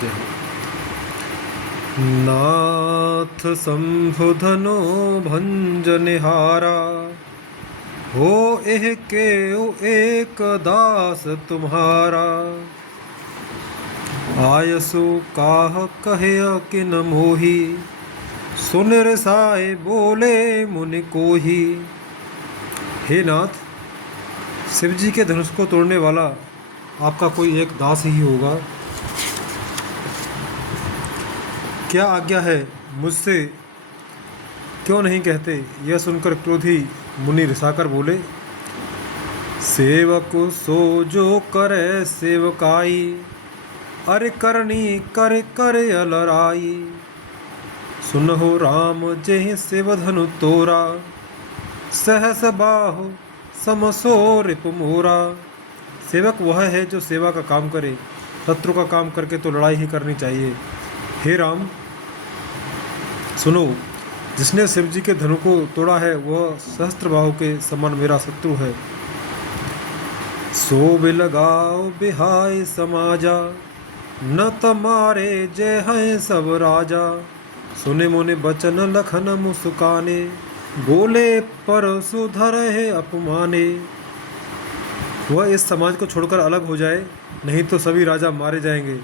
जय हो। नाथ संबुधनो भंजनिहारा, हो एह के एक दास तुम्हारा। आयसु काह कहे किन मोही, सुन रसाए बोले मुनि कोही। हे नाथ, शिव जी के धनुष को तोड़ने वाला आपका कोई एक दास ही होगा। क्या आज्ञा है, मुझसे क्यों नहीं कहते? यह सुनकर क्रोधी मुनि रिसाकर बोले, सेवक सो जो करे सेवकाई, अरे करनी कर कर अलराई। सुनहो राम जेहि शिव धनु तोरा, सहस बाहु समसो रिप मोरा। सेवक वह है जो सेवा का काम करे, शत्रु का काम करके तो लड़ाई ही करनी चाहिए। हे राम, सुनो, जिसने शिव जी के धनु को तोड़ा है वह सहस्त्रबाहु के समान मेरा शत्रु है। सो बिलगाओ बिहाय समाजा, न तमारे जय हैं सब राजा। सुने मुने बचन लखन मुस्काने, बोले पर सुधर है अपमाने। वह इस समाज को छोड़कर अलग हो जाए, नहीं तो सभी राजा मारे जाएंगे।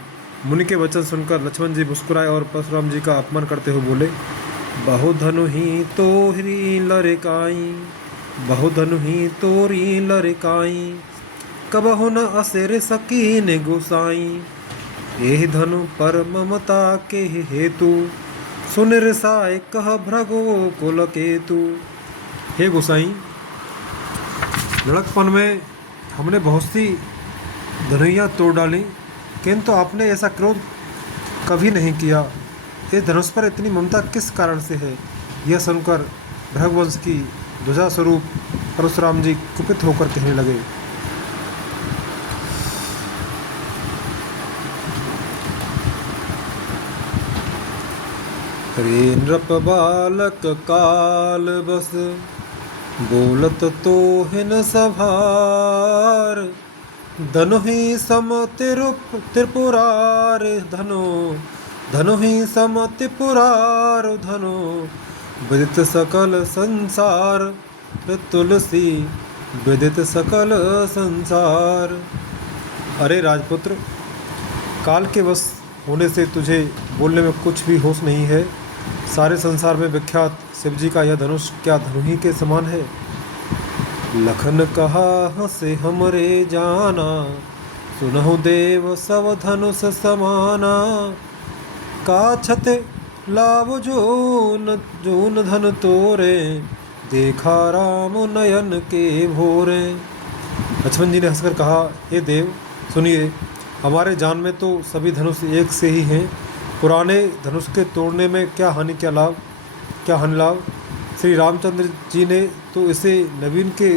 मुनि के वचन सुनकर लक्ष्मण जी मुस्कुराए और परशुराम जी का अपमान करते हुए बोले, बहुधनु ही तोहरी लड़काई, बहुधनु ही तोरी लड़काई। कबहु न असिर सकीन गोसाई, एह धनु पर ममता के हेतु। सुन रिसाए कह भ्रगो कुल केतु। हे गोसाई, लड़कपन में हमने बहुत सी धनुइयाँ तोड़ डाली, किंतु आपने ऐसा क्रोध कभी नहीं किया। इस धनुष पर इतनी ममता किस कारण से है? यह सुनकर भृगुवंश की ध्वजा स्वरूप परशुराम जी कुपित होकर कहने लगे, रे नृप बालक काल बस, बोलत तो हिन सभार। धनु ही सम त्रिपुरार धनु, धनु ही सम त्रिपुरार धनु। विदित सकल संसार, तुलसी विदित सकल संसार। अरे राजपुत्र, काल के वश होने से तुझे बोलने में कुछ भी होश नहीं है। सारे संसार में विख्यात शिव जी का यह धनुष क्या धनु ही के समान है? लखन कहा हंसे हमरे जाना, सुनहु देव सब धनुष समाना। काछत लाभ जोन जोन धन तोरे, देखा राम नयन के भोरे। लक्ष्मण जी ने हंसकर कहा, हे देव सुनिए, हमारे जान में तो सभी धनुष एक से ही हैं। पुराने धनुष के तोड़ने में क्या हानि, क्या लाभ, क्या हानि लाभ? श्री रामचंद्र जी ने तो इसे नवीन के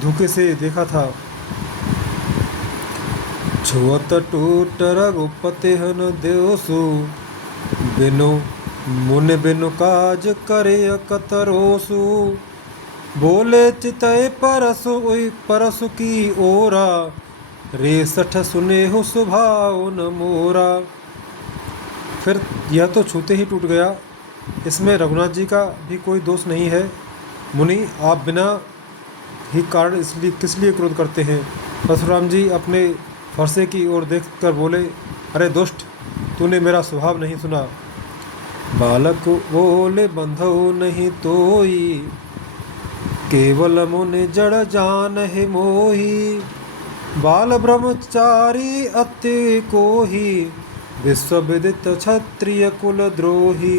धोखे से देखा था। छुअत टूट रघुपति हन देवसु, बिनु मुन बिनु काज करे कतरोसु। बोले चितय परसु परसु की ओरा, रे सठ सुने हो सुभाव न मोरा। फिर यह तो छूते ही टूट गया, इसमें रघुनाथ जी का भी कोई दोष नहीं है। मुनि, आप बिना ही कारण इसलिए किस लिए क्रोध करते हैं? परशुराम जी अपने फरसे की ओर देखकर बोले, अरे दुष्ट, तूने मेरा स्वभाव नहीं सुना। बालक बोले, बंधो नहीं तोई, केवल मुनि जड़ जान है मोही। बाल ब्रह्मचारी अति कोही, विश्व विदित क्षत्रिय कुल द्रोही।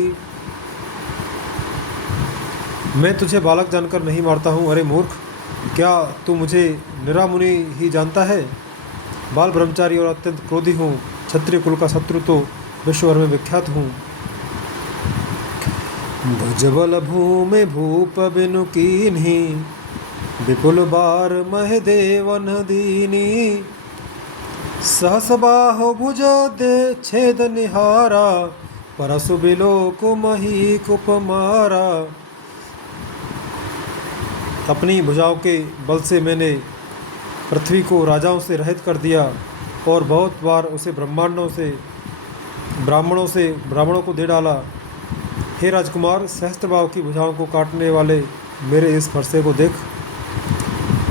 मैं तुझे बालक जानकर नहीं मारता हूँ। अरे मूर्ख, क्या तू मुझे निरामुनि ही जानता है? बाल ब्रह्मचारी और अत्यंत क्रोधी हूँ। क्षत्रिय कुल का शत्रु तो विश्व भर में विख्यात हूँ। भुजबल भूमि भूप बिनु कीन्ही, विपुल बार मह देवन दीनी। सहस बाहु भुज दे छेद निहारा, परसु बिलो को मही कुपमारा। अपनी भुजाओं के बल से मैंने पृथ्वी को राजाओं से रहित कर दिया और बहुत बार उसे ब्रह्मांडों से ब्राह्मणों को दे डाला। हे राजकुमार, सहस्त्रभाव की भुजाओं को काटने वाले मेरे इस फरसे को देख।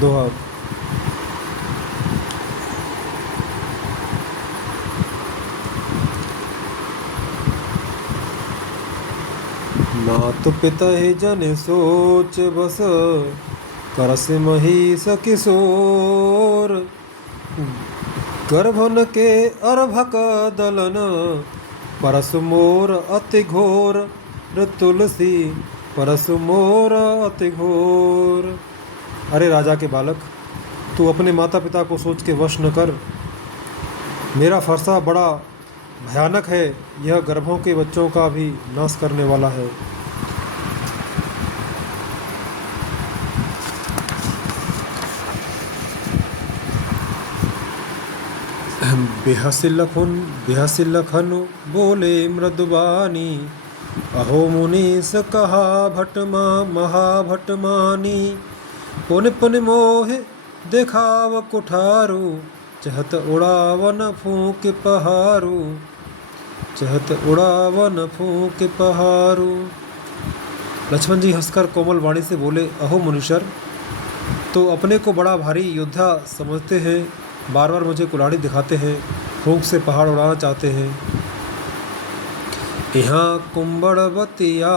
दोहा। मातु पिता जन सोच बस, करस महिष किशोर। गर्भन के अर्भक दलन, परसु मोर अति घोर। रे तुलसी परसु मोर अति घोर। अरे राजा के बालक, तू अपने माता पिता को सोच के वश न कर। मेरा फरसा बड़ा भयानक है, यह गर्भों के बच्चों का भी नाश करने वाला है। बेहसी लखन बोले मृदुबानी, अहो मुनीस कहा भटमा महाभटमानी। पुन पुन मोहे देखाव कुठारू, चहत उड़ावन फूक पहारू। चहत उड़ावन फूक पहारू। लक्ष्मण जी हंसकर कोमल वाणी से बोले, अहो मुनीश्वर, तो अपने को बड़ा भारी योद्धा समझते हैं, बार बार मुझे कुल्हाड़ी दिखाते हैं, फूंक से पहाड़ उड़ाना चाहते हैं। यहाँ कुंभड़वतिया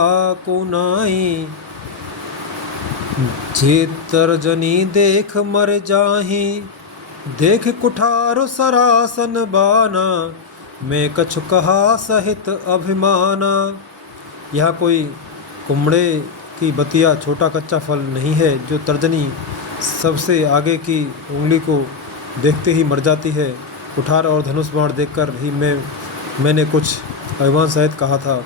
को नाई, जे तर्जनी देख मर जाही। देख कुठार सरासन बाना, मैं कछु कहा सहित अभिमाना। यहाँ कोई कुम्बड़े की बतिया छोटा कच्चा फल नहीं है, जो तर्जनी सबसे आगे की उंगली को देखते ही मर जाती है। कुठार और धनुष बाण देखकर ही मैंने कुछ अभिमान सहित कहा था।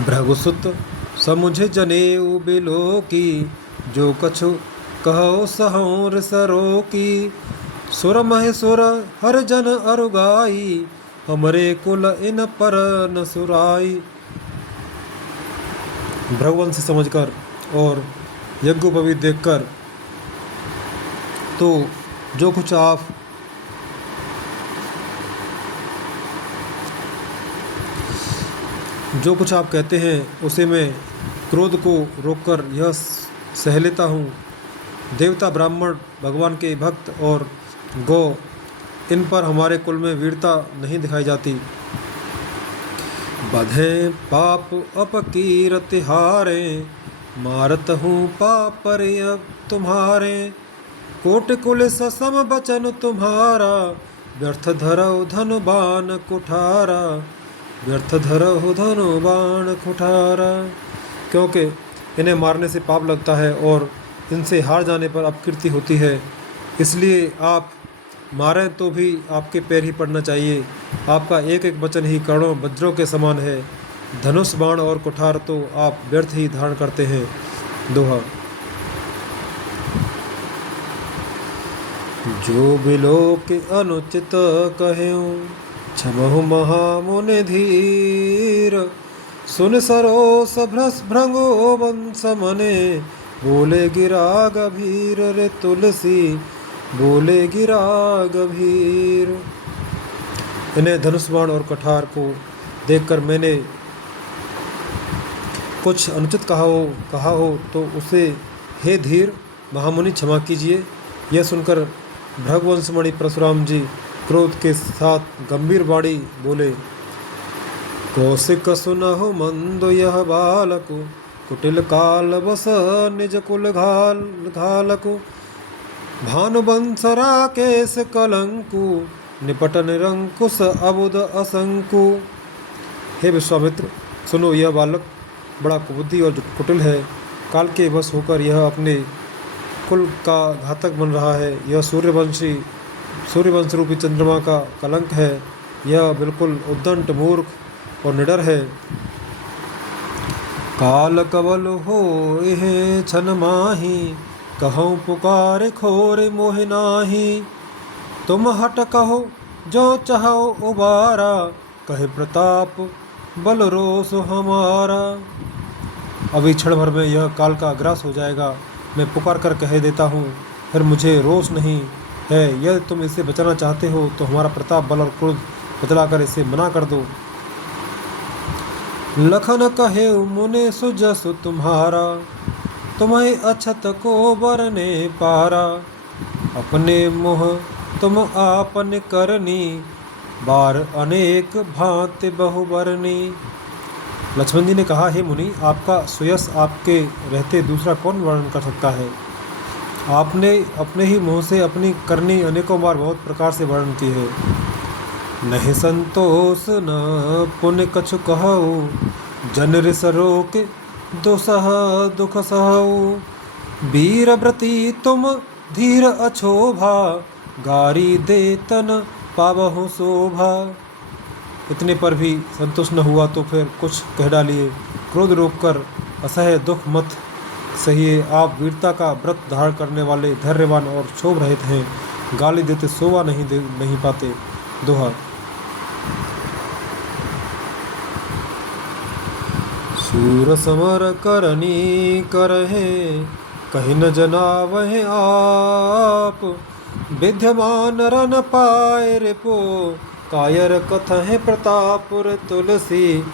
भृगुसुत समुझे जनेऊ बिलो की, जो कछु कहो सहोर सरो की। सुर महेश्वर हर जन अरुगाई, हमरे कुल इन पर न सुराई। भृगुवंश समझकर और यज्ञोपवीत देखकर तो जो कुछ आप कहते हैं उसे मैं क्रोध को रोककर यह सह लेता हूँ। देवता, ब्राह्मण, भगवान के भक्त और गौ, इन पर हमारे कुल में वीरता नहीं दिखाई जाती। बधे पाप अपकीरत हारे, मारत हूँ पाप तुम्हारे। कोट कुल ससम बचन तुम्हारा, व्यर्थ धरौ धनु बाण कुठारा। व्यर्थ धरौ धनु बाण कुठारा। क्योंकि इन्हें मारने से पाप लगता है और इनसे हार जाने पर अपकीर्ति होती है, इसलिए आप मारें तो भी आपके पैर ही पड़ना चाहिए। आपका एक एक वचन ही करोड़ों वज्रों के समान है। धनुष बाण और कुठार तो आप व्यर्थ ही धारण करते हैं। दोहा। जो बिलो के अनुचित कह्यूं, क्षमहु महामुनि धीर। सुन सरोस भृंगो वंश मने, बोले गिरा गभीर। रे तुलसी बोले गिरा गभीर। इन्हें धनुष बाण और कठार को देखकर मैंने कुछ अनुचित कहा हो तो उसे हे धीर महामुनि क्षमा कीजिए। यह सुनकर भृगुवंशमणि परशुराम जी क्रोध के साथ गंभीर वाणी बोले, कौशिक सुनहु मंद यह बालक, कुटिल काल बस निज कुल घालक। भानुवंश राकेश कलंकु, निपट निरंकुश अबुद असंकु। हे विश्वामित्र, सुनो, यह बालक बड़ा कुबुद्धि और कुटिल है। काल के वश होकर यह अपने कुल का घातक बन रहा है। यह सूर्यवंश रूपी चंद्रमा का कलंक है। यह बिल्कुल उद्दंड, मूर्ख और निडर है। काल कवल हो इहे छन माही, कहूँ पुकार खोरे मोहि नाही। तुम हट कहो जो चाहो उबारा, कहे प्रताप बल रोष हमारा। अभी क्षण भर में यह काल का ग्रास हो जाएगा। मैं पुकार कर कह देता हूँ, फिर मुझे रोष नहीं है। यदि तुम इसे बचाना चाहते हो तो हमारा प्रताप, बल और क्रोध बतलाकर इसे मना कर दो। लखन कहे मुने सुजसु तुम्हारा, तुम्हें अछत को बरने पारा। अपने मुँह तुम आपन करनी, बार अनेक भांति बहुबरनी। लक्ष्मण जी ने कहा, हे मुनि, आपका सुयश आपके रहते दूसरा कौन वर्णन कर सकता है। आपने अपने ही मुँह से अपनी करनी अनेकों बार बहुत प्रकार से वर्णन की है। नहीं संतोष न पुण्य कछु कहु, जन रिस रोक दुसह दुख सहु। वीर व्रती तुम धीर अछोभा, गारी दे तन पावहु शोभा। इतने पर भी संतुष्ट न हुआ तो फिर कुछ कह डालिए। क्रोध रोककर असह्य दुख मत सहिए। आप वीरता का व्रत धारण करने वाले धैर्यवान और क्षोभ रहित हैं। गाली देते शोभा नहीं पाते। दोहा। सूर समर करनी करहे, कहीं न जनावह आप। विद्यमान रन पाए रिपो, कायर कथहि प्रतापुर तुलसी।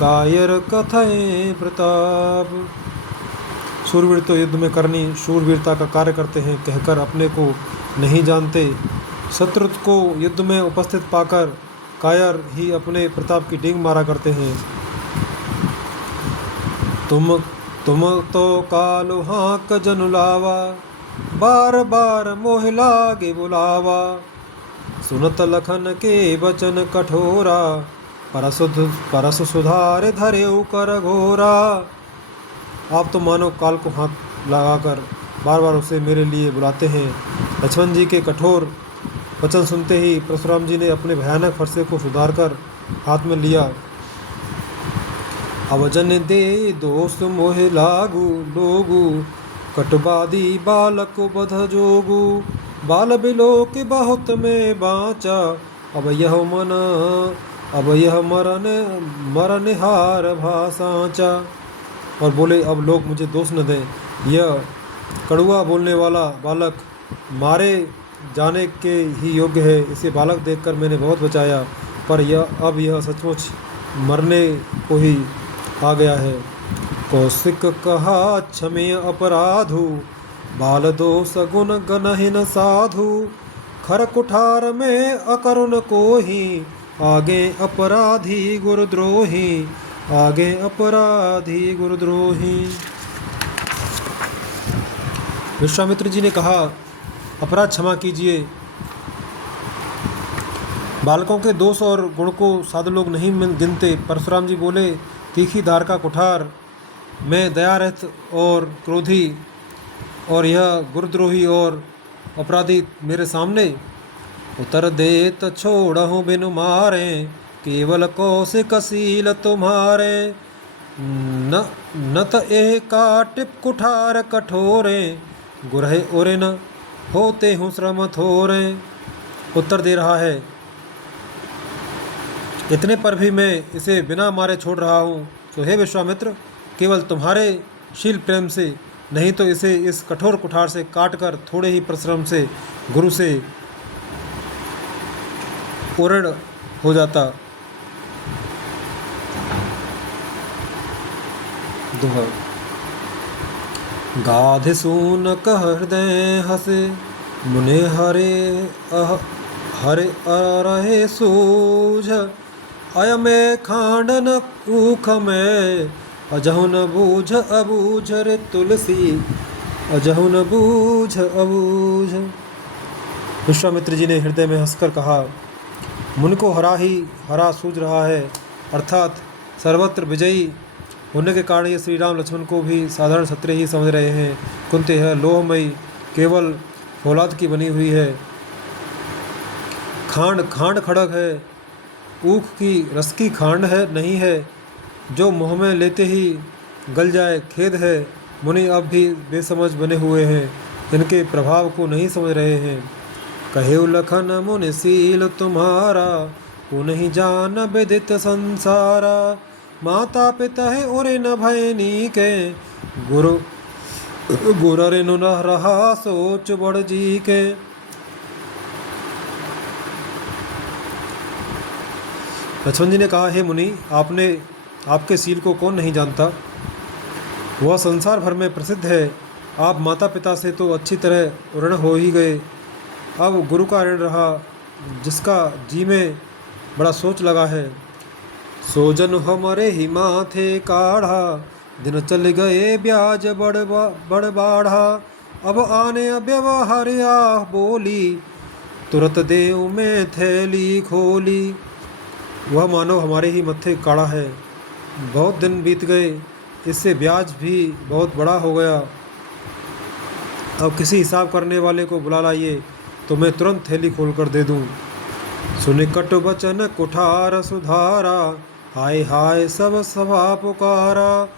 कायर कथहि प्रताप। शूरवीर तो युद्ध में करनी शूरवीरता का कार्य करते हैं कहकर अपने को नहीं जानते। शत्रु को युद्ध में उपस्थित पाकर कायर ही अपने प्रताप की डींग मारा करते हैं। तुम तो कालु हाँक जनु लावा, बार बार मोह लागे बुलावा। सुनत लखन के वचन कठोरा, परसु सुधार धरे कर घोरा। आप तो मानो काल को हाथ लगाकर बार बार उसे मेरे लिए बुलाते हैं। लक्ष्मण जी के कठोर वचन सुनते ही परशुराम जी ने अपने भयानक फरसे को सुधार कर हाथ में लिया। अवजन दे दोष मोह लागू लोगू, कटबादी बालक बध जोगू। बाल बिलो के बहुत में बाँचा, अब यह मरन हार भासाचा। और बोले, अब लोग मुझे दोष न दें। यह कड़ुआ बोलने वाला बालक मारे जाने के ही योग्य है। इसे बालक देखकर मैंने बहुत बचाया, पर अब यह सचमुच मरने को ही आ गया है। कौशिक कहा क्षमेय अपराधु, बाल दोष गुण गनहिन साधु। खर कुठार में अकरुण को ही, आगे अपराधी गुरुद्रोही। आगे अपराधी गुरुद्रोही। विश्वामित्र जी ने कहा, अपराध क्षमा कीजिए। बालकों के दोष और गुण को साधु लोग नहीं गिनते। परशुराम जी बोले, तीखी धार का कुठार में दयारहित और क्रोधी, और यह गुरुद्रोही और अपराधी मेरे सामने। उतर देत छोड़हु बिनु मारे, केवल कौशिक सील तुम्हारे। न त एह काटिप कुठार कठोरे, गुरहे उरे न होते हूँ श्रम थोरे। उत्तर दे रहा है, इतने पर भी मैं इसे बिना मारे छोड़ रहा हूँ। तो हे विश्वामित्र, केवल तुम्हारे शील प्रेम से, नहीं तो इसे इस कठोर कुठार से काटकर थोड़े ही परिश्रम से गुरु से पूर्ण हो जाता। दोहा। गाधे सून कह हृदय हसे, मुने हरे अरहे सूझ। अयमे खांडन ऊख में, अजहु न बूझ अबूझ रे तुलसी। अजहु न बूझ अबूझ। विश्वामित्र जी ने हृदय में हंसकर कहा, मुनि को हरा सूझ रहा है, अर्थात सर्वत्र विजयी होने के कारण ये श्री राम लक्ष्मण को भी साधारण क्षत्रिय ही समझ रहे हैं। कुंती यह लोहमयी केवल फौलाद की बनी हुई है। खांड खड़ग है, ऊख की रस की खांड है नहीं है, जो मुँह में लेते ही गल जाए। खेद है, मुनि अब भी बेसमझ बने हुए हैं, इनके प्रभाव को नहीं समझ रहे हैं। कहेउ लखन मुनि सील तुम्हारा, को नहीं जान विदित संसारा। माता पिता है उरे न भयनी के, गुरु रेनु न रहा सोच बड़ जी के। लक्ष्मण जी ने कहा, हे मुनि, आपके शील को कौन नहीं जानता। वह संसार भर में प्रसिद्ध है। आप माता पिता से तो अच्छी तरह ऋण हो ही गए, अब गुरु का ऋण रहा, जिसका जी में बड़ा सोच लगा है। सोजन हमरे ही माथे काढ़ा, दिन चल गए ब्याज बड़ बाढ़ा। अब आने व्यवहार्या बोली, तुरंत देव में थैली खोली। वह मानव हमारे ही मत्थे काढ़ा है, बहुत दिन बीत गए, इससे ब्याज भी बहुत बड़ा हो गया। अब किसी हिसाब करने वाले को बुला लाइए, तो मैं तुरंत थैली खोल कर दे दूँ। सुने कटु बचन कुठार सुधारा, हाय हाय सब सभा पुकारा।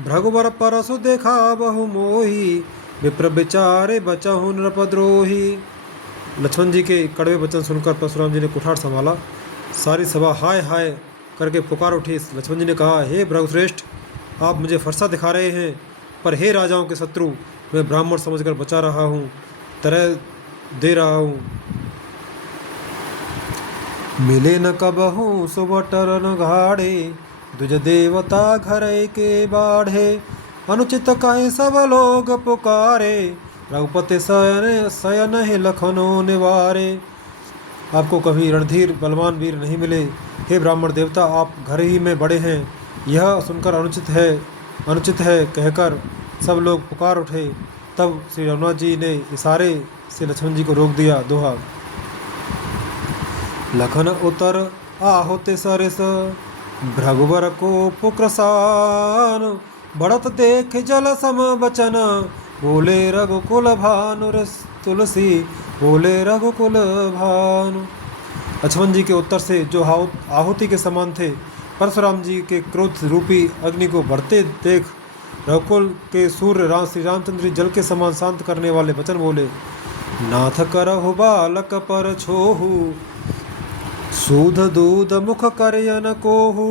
भृगुवर परसु देखा बहु मोही, विप्र विचारे बचहु नृपद्रोही। लक्ष्मण जी के कड़वे वचन सुनकर परशुराम जी ने कुठार संभाला। सारी सभा हाय हाय करके पुकार उठी। लक्ष्मण जी ने कहा, हे भृगुश्रेष्ठ, आप मुझे फरसा दिखा रहे हैं, पर हे राजाओं के शत्रु, मैं ब्राह्मण समझकर बचा रहा हूँ, तरह दे रहा हूँ। मिले न कबहू सुबटर न घाड़े, दुज देवता घर के बाढ़े। अनुचित कहे सब लोग पुकारे, रघुपति शयन है लखनऊ निवारे। आपको कभी रणधीर बलवान वीर नहीं मिले, हे ब्राह्मण देवता, आप घर ही में बड़े हैं, यह सुनकर अनुचित है कहकर सब लोग पुकार उठे। तब श्री रघुनाथ जी ने इशारे से लक्ष्मण जी को रोक दिया। दोहा। लखन उतर आहोते सरस, भृगुवर को पुक्रसान। बढ़त देख जल सम बचन, बोले रघुकुल भानु। तुलसी बोले रघुकुल भानु। लक्ष्मण जी के उत्तर से जो आहुति के समान थे, परशुराम जी के क्रोध रूपी अग्नि को बढ़ते देख रघुकुल के सूर्य श्री रामचंद्र जी जल के समान शांत करने वाले वचन बोले। नाथ करहु बालक पर छोहु, सूध दूध मुख करयन कोहु।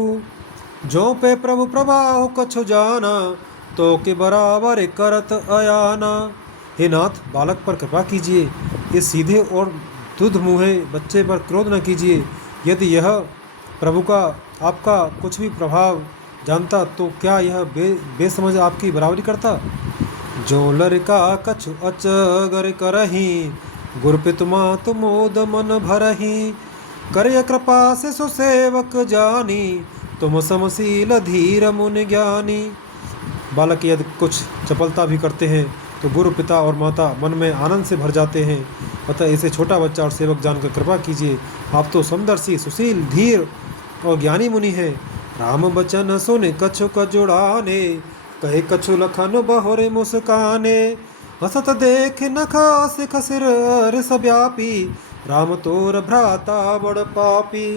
जो पे प्रभु प्रभाव कछु जाना, तो के बराबर करत अयाना। हे नाथ, बालक पर कृपा कीजिए, इस सीधे और दुध मुहे बच्चे पर क्रोध न कीजिए। यदि यह प्रभु का आपका कुछ भी प्रभाव जानता, तो क्या यह बेसमझ आपकी बराबरी करता। जो लड़का कछु अचगर करही, गुरपित मात मोद मन भरही। करय कृपा से सुसेवक जानी, तुम समशील धीर मुनि ज्ञानी। बालक यदि कुछ चपलता भी करते हैं, तो गुरु पिता और माता मन में आनंद से भर जाते हैं। अतः इसे छोटा बच्चा और सेवक जानकर कृपा कीजिए। आप तो समदर्शी, सुशील, धीर और ज्ञानी मुनि हैं। राम बचन सुने कछु कजुड़ाने, कहे कछु लखन बहुरे मुस्काने। हसत देख नखा सिख सिर रिस व्यापी, राम तोर भ्राता बड़ पापी।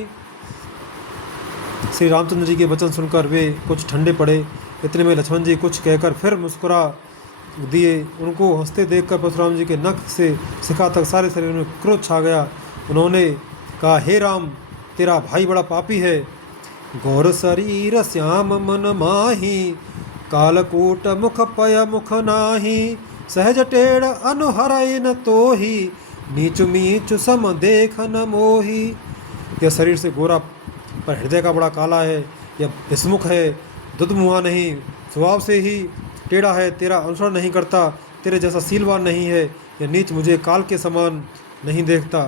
श्री रामचंद्र जी के वचन सुनकर वे कुछ ठंडे पड़े। इतने में लक्ष्मण जी कुछ कहकर फिर मुस्कुरा दिए। उनको हंसते देखकर परशुराम जी के नख से शिखा तक सारे शरीर में क्रोध छा गया। उन्होंने कहा, हे राम, तेरा भाई बड़ा पापी है। गौर शरीर श्याम मन माही, कालकूट मुख पय मुख नाही। सहज टेढ़ अनुहरय न तोही, नीचु मीचु सम देख न मोही। यह शरीर से गोरा पर हृदय का बड़ा काला है। यह विस्मुख है, दुधमुहा नहीं, स्वभाव से ही टेढ़ा है, तेरा अनुसरण नहीं करता, तेरे जैसा सीलवान नहीं है। यह नीच मुझे काल के समान नहीं देखता।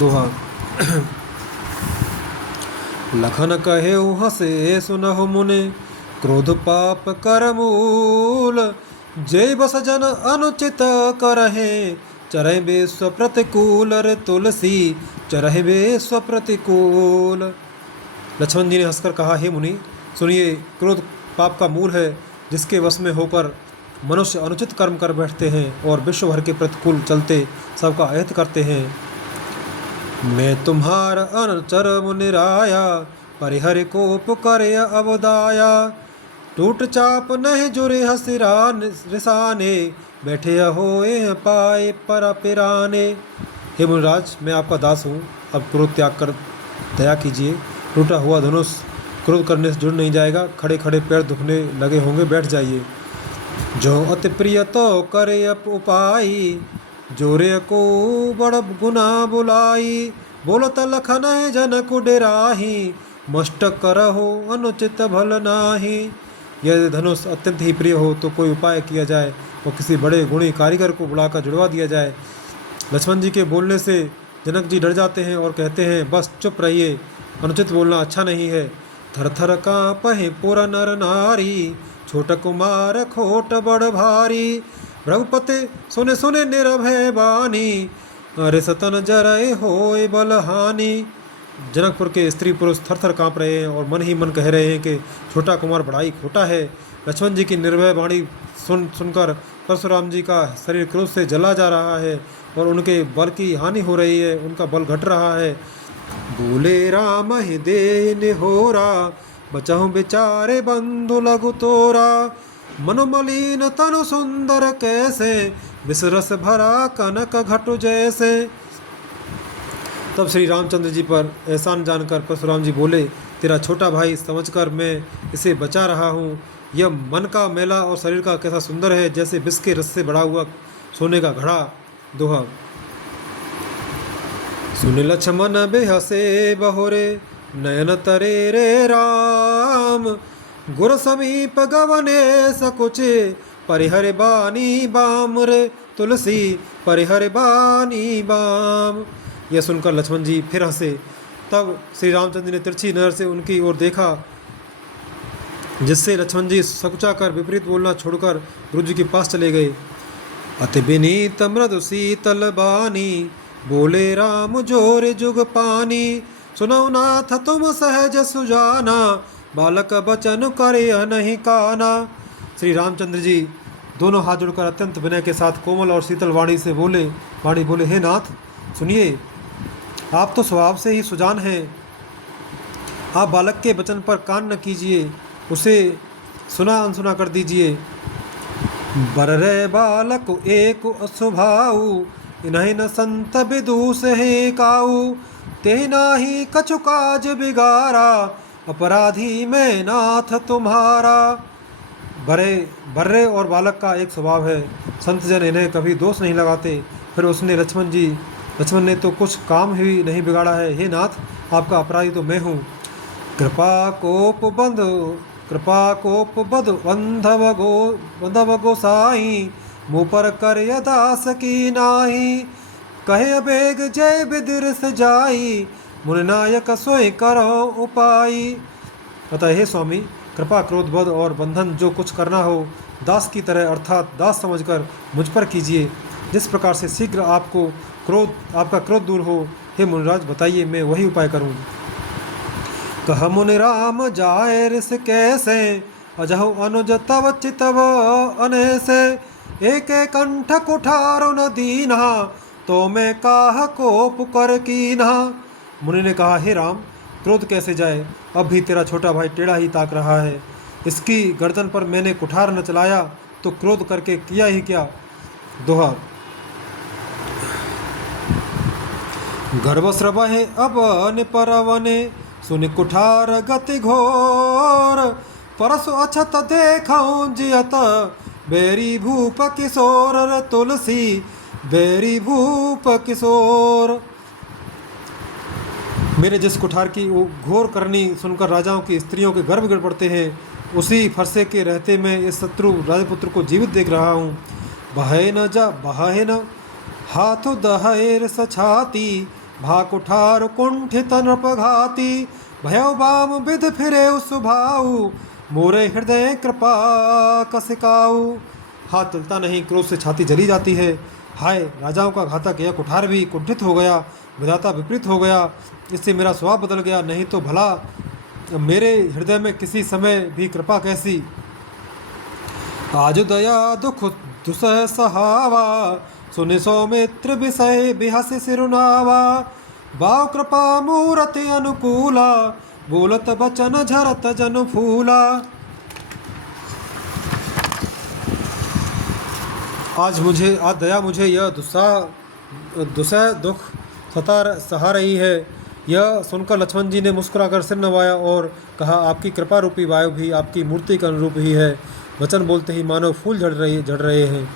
दोहा। लखन कहे हसे सुनहु मुने, क्रोध पाप कर मूल। जय बस जन अनुचित करहे, चरह बे स्वप्रतिकूल। रे तुलसी चरह बे स्वप्रतिकूल। लक्ष्मण जी ने हंसकर कहा, हे मुनि, सुनिए, क्रोध पाप का मूल है, जिसके वश में होकर मनुष्य अनुचित कर्म कर बैठते हैं और विश्व भर के प्रतिकूल चलते सबका अहित करते हैं। मैं तुम्हार अनचर मुनिराया, परिहर को पुकारे अवदाया। टूट चाप नहीं जुरे हसिरान रिसाने, बैठे होए पाए पर पिराने। हे मुनिराज, मैं आपका दास हूँ, अब क्रोध त्याग कर दया कीजिए। टूटा हुआ धनुष क्रोध करने से जुड़ नहीं जाएगा। खड़े खड़े पैर दुखने लगे होंगे, बैठ जाइए। जो अति प्रिय तो करे उपाय, जोरे को बड़ गुना बुलाई, बोलत लखन जनक डेराही, मष्ट करहो अनुचित भल नाही। यदि धनुष अत्यंत ही प्रिय हो तो कोई उपाय किया जाए और किसी बड़े गुणी कारीगर को बुलाकर जुड़वा दिया जाए। लक्ष्मण जी के बोलने से जनक जी डर जाते हैं और कहते हैं बस चुप रहिए, अनुचित बोलना अच्छा नहीं है। थर थर काँपहि पुर नर नारी, छोट कुमार खोट बड़ भारी। रघुपति सुने सुने निरभय बानी, अरे सतन जरय होय बलहानि। जनकपुर के स्त्री पुरुष थर थर काँप रहे हैं और मन ही मन कह रहे हैं कि छोटा कुमार बड़ा ही खोटा है। लक्ष्मण जी की निर्भय वाणी सुनकर परशुराम जी का शरीर क्रोध से जला जा रहा है और उनके बल की हानि हो रही है, उनका बल घट रहा है। बोले राम ही दे निहोरा, बचहु बेचारे बंधु लघु तोरा। मनोमलिन तनु सुंदर कैसे, विसरस भरा कनक घटु जैसे। तब श्री रामचंद्र जी पर एहसान जानकर परशुराम जी बोले, तेरा छोटा भाई समझकर मैं इसे बचा रहा हूँ। यह मन का मेला और शरीर का कैसा सुंदर है, जैसे विष के रस से बड़ा हुआ सोने का घड़ा। दोहा। सुन लक्ष्मण बेहसे बहुरे, नयन तरे रे राम। गुर समीप गवने सकुचे, परिहर बानी बाम रे तुलसी, परिहर बानी बाम। यह सुनकर लक्ष्मण जी फिर हंसे। तब श्री रामचंद्र ने तिरछी नजर से उनकी ओर देखा, जिससे लक्ष्मण जी सकुचाकर विपरीत बोलना छोड़कर गुरु जी के पास चले गए। अति विनीत मृदु शीतल बानी, बोले राम जोर जुग पानी। सुनौ नाथ तुम सहज सुजाना, बालक बचन करे नहीं काना। श्री रामचंद्र जी दोनों हाथ जोड़कर अत्यंत विनय के साथ कोमल और शीतल वाणी बोले, हे नाथ सुनिए, आप तो स्वभाव से ही सुजान हैं। आप बालक के वचन पर कान न कीजिए, उसे सुना अनसुना कर दीजिए। बर रे बालक एक स्वभाव, इन्हें न संत विदूष है काऊ। ते नाही कछु काज बिगारा, अपराधी में नाथ तुम्हारा। बर्रे और बालक का एक स्वभाव है, संत जन इन्हें कभी दोष नहीं लगाते। फिर उसने लक्ष्मण ने तो कुछ काम ही नहीं बिगाड़ा है। हे नाथ, आपका अपराधी तो मैं हूँ। कृपा कोप बंध बंधव गोसाई, मुँह पर कर दास की नाही। कहे बेग जय विदिर सजाई, मुनि नायक सोई करो उपाई। अतः हे स्वामी, कृपा क्रोध बध और बंधन जो कुछ करना हो दास की तरह अर्थात दास समझकर मुझ पर कीजिए। जिस प्रकार से शीघ्र आपका क्रोध दूर हो, हे मुनिराज बताइए, मैं वही उपाय करूं। कह मुनि राम जाय ऋष कैसे, अजहु अनुज तव चितव अनेसे। एक कंठ कुठारो न दीन्हा, तो मैं काह कोप कर कीन्हा। मुनि ने कहा, हे राम, क्रोध कैसे जाए, अब भी तेरा छोटा भाई टेढ़ा ही ताक रहा है। इसकी गर्दन पर मैंने कुठार न चलाया तो क्रोध करके किया ही क्या। दोहा। गर्भस्रवहे अब निपरवने, सुनि कुठार गति घोर। परसु अछत देखऊं जियत, बेरी भूप किशोर रे तुलसी, बेरी भूप किशोर। मेरे जिस कुठार की वो घोर करनी सुनकर राजाओं की स्त्रियों के गर्भ गिर पड़ते हैं, उसी फरसे के रहते मैं इस शत्रु राजपुत्र को जीवित देख रहा हूँ। बहे न हाथ दहेर सछाती, भा कुठार कुंठित नृपघाती। भयो बाम विध फिरे सुभाऊ, मोरे हृदय कृपा कसिकाऊ। हाथ चलता नहीं, क्रोध से छाती जली जाती है। हाय, राजाओं का घातक यह कुठार भी कुंठित हो गया, विधाता विपरीत हो गया, इससे मेरा स्वभाव बदल गया। नहीं तो भला मेरे हृदय में किसी समय भी कृपा कैसी। आज दया दुख दुसह सहावा, सुनि सौमित्र विषय बिहस सिरुनावा। बाव कृपा मूर्ति अनुकूला, बोलत बचन झरत जन फूला। आज दया मुझे यह दुसह दुख सहा रही है। यह सुनकर लक्ष्मण जी ने मुस्कुराकर सिर नवाया और कहा, आपकी कृपा रूपी वायु भी आपकी मूर्ति के अनुरूप ही है। वचन बोलते ही मानो फूल झड़ रहे हैं।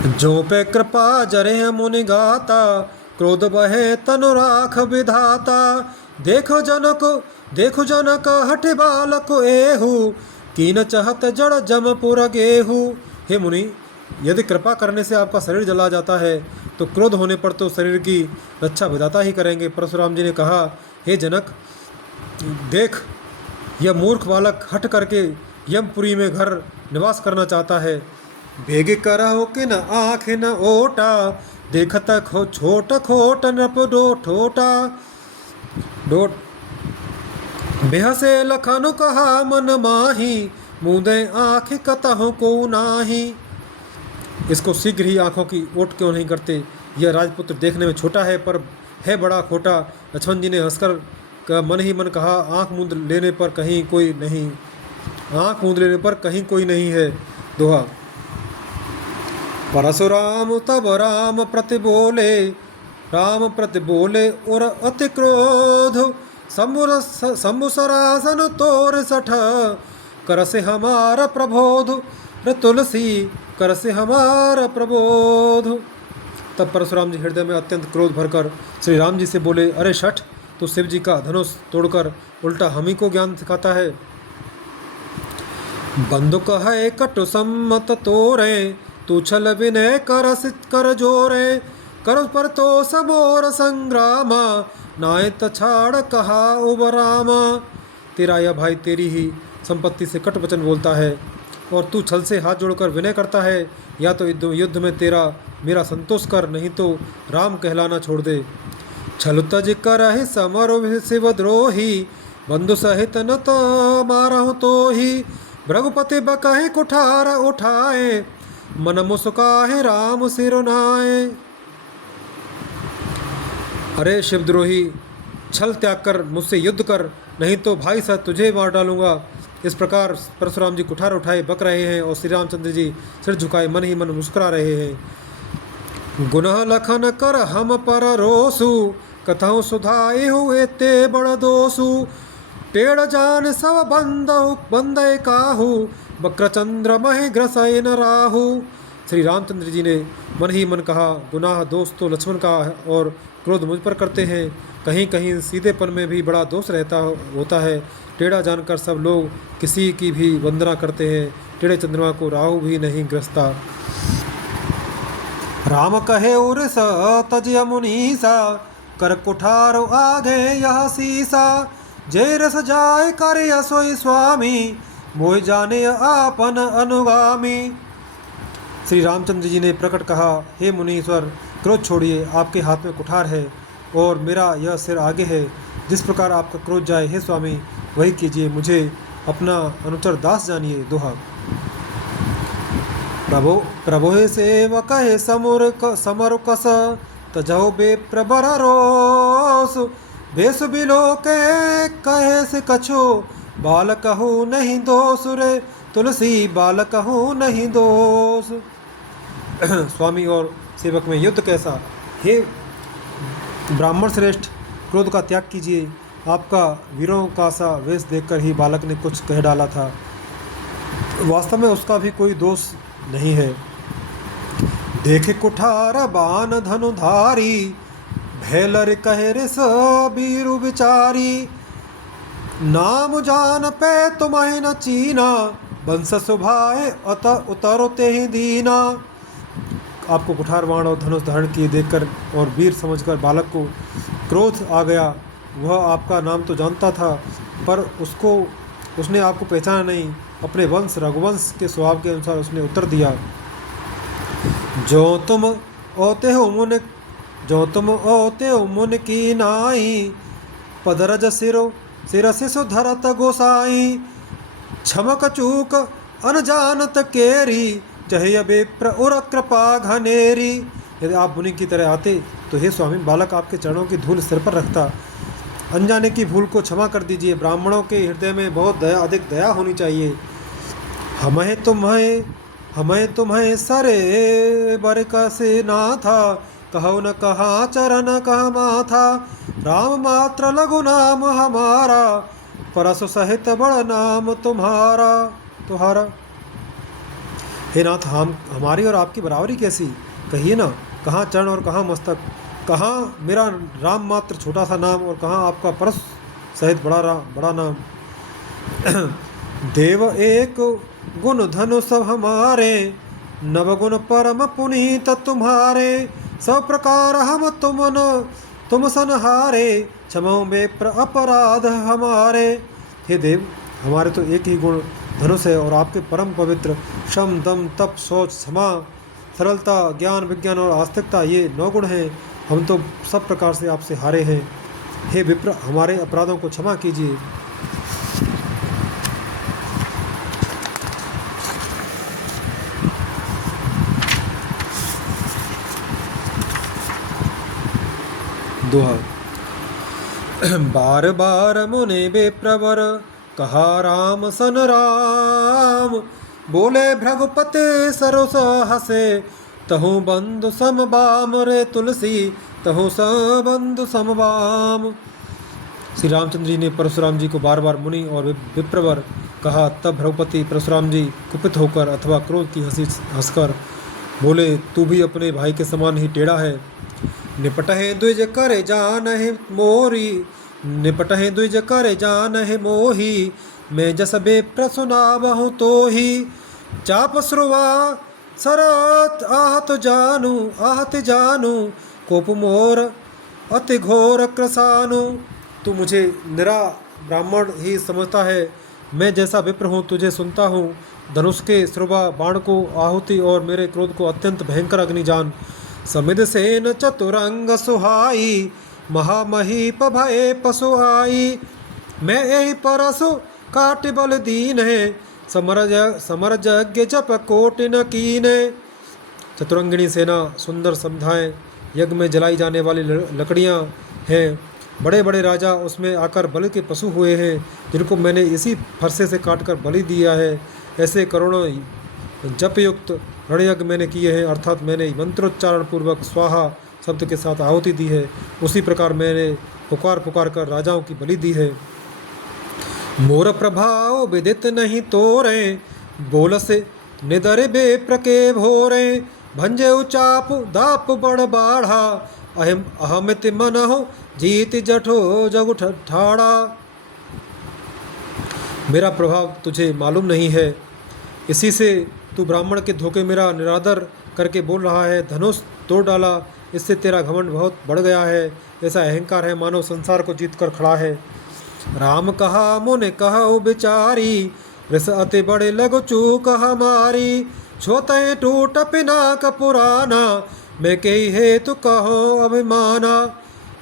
जो पे कृपा जरे मुनि गाता, क्रोध बहे तनु राख विधाता। देखो जनक हठ बालक एहू, कीन चहत जड़ जमपुर गेहू। हे मुनि, यदि कृपा करने से आपका शरीर जला जाता है तो क्रोध होने पर तो शरीर की रक्षा विधाता ही करेंगे। परशुराम जी ने कहा, हे जनक, देख, यह मूर्ख बालक हट करके यमपुरी में घर निवास करना चाहता है। भेगे करहो कि न आँख न ओटा, देखत खो छोट खोट नप डो ठोटा। डोट बेहसे लखन कहा मन माही, मुदे आँख कतहु को नाही। इसको शीघ्र ही आंखों की ओट क्यों नहीं करते? यह राजपुत्र देखने में छोटा है पर है बड़ा खोटा। लक्ष्मण जी ने हंसकर मन ही मन कहा, आंख मूंद लेने पर कहीं कोई नहीं, आंख मूंद लेने पर कहीं कोई नहीं है। दोहा। परशुराम तब राम प्रति बोले और अति क्रोध, शंभु सरासन तोर सठ, कर से हमारा प्रबोध। रे तुलसी, कर से हमारा प्रबोध। तब परशुराम जी हृदय में अत्यंत क्रोध भरकर श्री राम जी से बोले, अरे शठ, तो शिव जी का धनुष तोड़कर उल्टा हम ही को ज्ञान सिखाता है। बंदुक है कटु सम्मत तोरे, तू छल विनय कर जोरे। कर पर तो समोर संग्रामा, नायत छाड़ कहा उबरामा। तेरा यह भाई तेरी ही संपत्ति से कट वचन बोलता है और तू छल से हाथ जोड़कर विनय करता है। या तो युद्ध में मेरा संतोष कर, नहीं तो राम कहलाना छोड़ दे। छल तज कर समर शिवद्रोही, बंधु सहित न तो मारहु तो ही। भृगुपति बकहे कुठार उठाए, मन मुस्काहे राम सिरुनाए। अरे शिवद्रोही, छल त्याग कर मुझसे युद्ध कर, नहीं तो भाई साहब तुझे मार डालूंगा। इस प्रकार परशुराम जी कुठार उठाए बक रहे हैं और श्री रामचंद्र जी सिर झुकाए मन ही मन मुस्कुरा रहे हैं। गुनह लखन कर हम पर रोसु, कथाओं सुधाए हुए ते बड़ दोसु। टेढ़ जान सब बंदे काहू, बक्रचंद्र मह ग्रसय न राहु। श्री रामचंद्र जी ने मन ही मन कहा, गुनाह दोष तो लक्ष्मण का और क्रोध मुझ पर करते हैं। कहीं कहीं सीधेपन में भी बड़ा दोष होता है। टेढ़ा जानकर सब लोग किसी की भी वंदना करते हैं। टेढ़े चंद्रमा को राहु भी नहीं ग्रसता। राम कहे उर तज मुनीसा, कर कुठार आगे यह सीसा। जय रस जाय कर सोई स्वामी, मोह जाने आपन अनुगामी। श्री रामचंद्र जी ने प्रकट कहा, हे मुनीश्वर, क्रोध छोड़िए, आपके हाथ में कुठार है और मेरा यह सिर आगे है। जिस प्रकार आपका क्रोध जाए हे स्वामी, वही कीजिए, मुझे अपना अनुचर दास जानिए। दोहा। प्रभु हे सेवक हे समर कस, तजहो बे प्रबर रोस। बेस बिलो के कहे से कछो, बाल कहू नहीं दोष। रे तुलसी, बाल कहू नहीं दोष। स्वामी और सेवक में युद्ध कैसा? हे ब्राह्मण श्रेष्ठ, क्रोध का त्याग कीजिए। आपका वीरों का सा वेश देखकर ही बालक ने कुछ कह डाला था, वास्तव में उसका भी कोई दोष नहीं है। देखे कुठार बान धनुधारी, भैलर कहे रे सबीरु बिचारी। नाम जान पे तुम्हें न चीना, वंश सुभाए अत उतरो ते ही दीना। आपको कुठार बाण और धनुष धारण किए देखकर और वीर समझकर बालक को क्रोध आ गया। वह आपका नाम तो जानता था पर उसने आपको पहचाना नहीं। अपने वंश रघुवंश के स्वभाव के अनुसार उसने उत्तर दिया, जो तुम ओते हो मुन की नाई। पदरज सिर से धरत गोसाई। छमक चूक अनजानत केरी, जय बेप्र उर कृपा घनेरी। यदि आप मुनि की तरह आते तो हे स्वामी, बालक आपके चरणों की धूल सिर पर रखता। अनजाने की भूल को क्षमा कर दीजिए। ब्राह्मणों के हृदय में बहुत अधिक दया होनी चाहिए। हमें तुम्हें सरे बरक से ना था, कहो न कहा चरण कह माथा। राम मात्र लघु नाम हमारा, परसु सहित बड़ नाम तुम्हारा। हे नाथ, हम हमारी और आपकी बराबरी कैसी, कहिए ना। कहाँ चरण और कहाँ मस्तक, कहाँ मेरा राम मात्र छोटा सा नाम और कहाँ आपका परस सहित बड़ा नाम। देव एक गुण धनु सब हमारे, नवगुण परम पुनीत तुम्हारे। सब प्रकार हम तुम सनहारे, क्षमो बेप्र अपराध हमारे। हे देव, हमारे तो एक ही गुण धनुष है और आपके परम पवित्र शम दम तप शौच क्षमा सरलता ज्ञान विज्ञान और आस्तिकता, ये 9 गुण हैं। हम तो सब प्रकार से आपसे हारे हैं। हे विप्र, हमारे अपराधों को क्षमा कीजिए। दोहा। बार बार मुने बेप्रवर, कहा राम सन राम। बोले भृगुपते सरोस हसे, तहु बंधु समबाम। रे तुलसी, तहु सबंधु समबाम। श्री रामचंद्र जी ने परशुराम जी को बार बार मुनि और विप्रवर कहा। तब भृगुपति परशुराम जी कुपित होकर अथवा क्रोध की हंसी हंसकर बोले, तू भी अपने भाई के समान ही टेढ़ा है। निपटहे द्विज कर जानहि मोरी, निपटहे द्विज कर जानहि मोही। मैं जस बेप्र सुनावहु तोहि, चाप श्रुवा सरत आहत जानू। कोप मोर अति घोर क्रसानु। तू मुझे निरा ब्राह्मण ही समझता है। मैं जैसा विप्र हूँ तुझे सुनता हूँ। धनुष के श्रुवा बाण को आहुति और मेरे क्रोध को अत्यंत भयंकर अग्नि जान। समिद सेन चतुरंग सुहाई, महामहीप भय पशु आई। मैं यही परसु काट बल दीन है, समर यज्ञ जप कोटि न कीने। चतुरंगिणी सेना सुंदर समुदाय यज्ञ में जलाई जाने वाली लकड़ियाँ हैं। बड़े बड़े राजा उसमें आकर बलि के पशु हुए हैं, जिनको मैंने इसी फरसे से काटकर बलि दिया है। ऐसे करोड़ों जप युक्त रणयज्ञ मैंने किए हैं, अर्थात मैंने मंत्रोच्चारण पूर्वक स्वाहा शब्द के साथ आहुति दी है। उसी प्रकार मैंने पुकार कर राजाओं की बलि दी है। मोर प्रभाव विदित नहीं तोरे, बोल से निदर बेप्र के भोरे। भंजे उचाप दाप बड़ बाढ़ा, अहमित मनहु जीत जठो जगु ठाड़ा। मेरा प्रभाव तुझे मालूम नहीं है, इसी से तू ब्राह्मण के धोखे मेरा निरादर करके बोल रहा है। धनुष तोड़ डाला, इससे तेरा घमंड बहुत बढ़ गया है। ऐसा अहंकार है मानो संसार को जीत कर खड़ा है। राम कहा मुने कहो बिचारी, रस अति बड़े लगो चूक हमारी। छोते टूट पिनाक पुराना, मैं कही है तू कहो अभिमाना।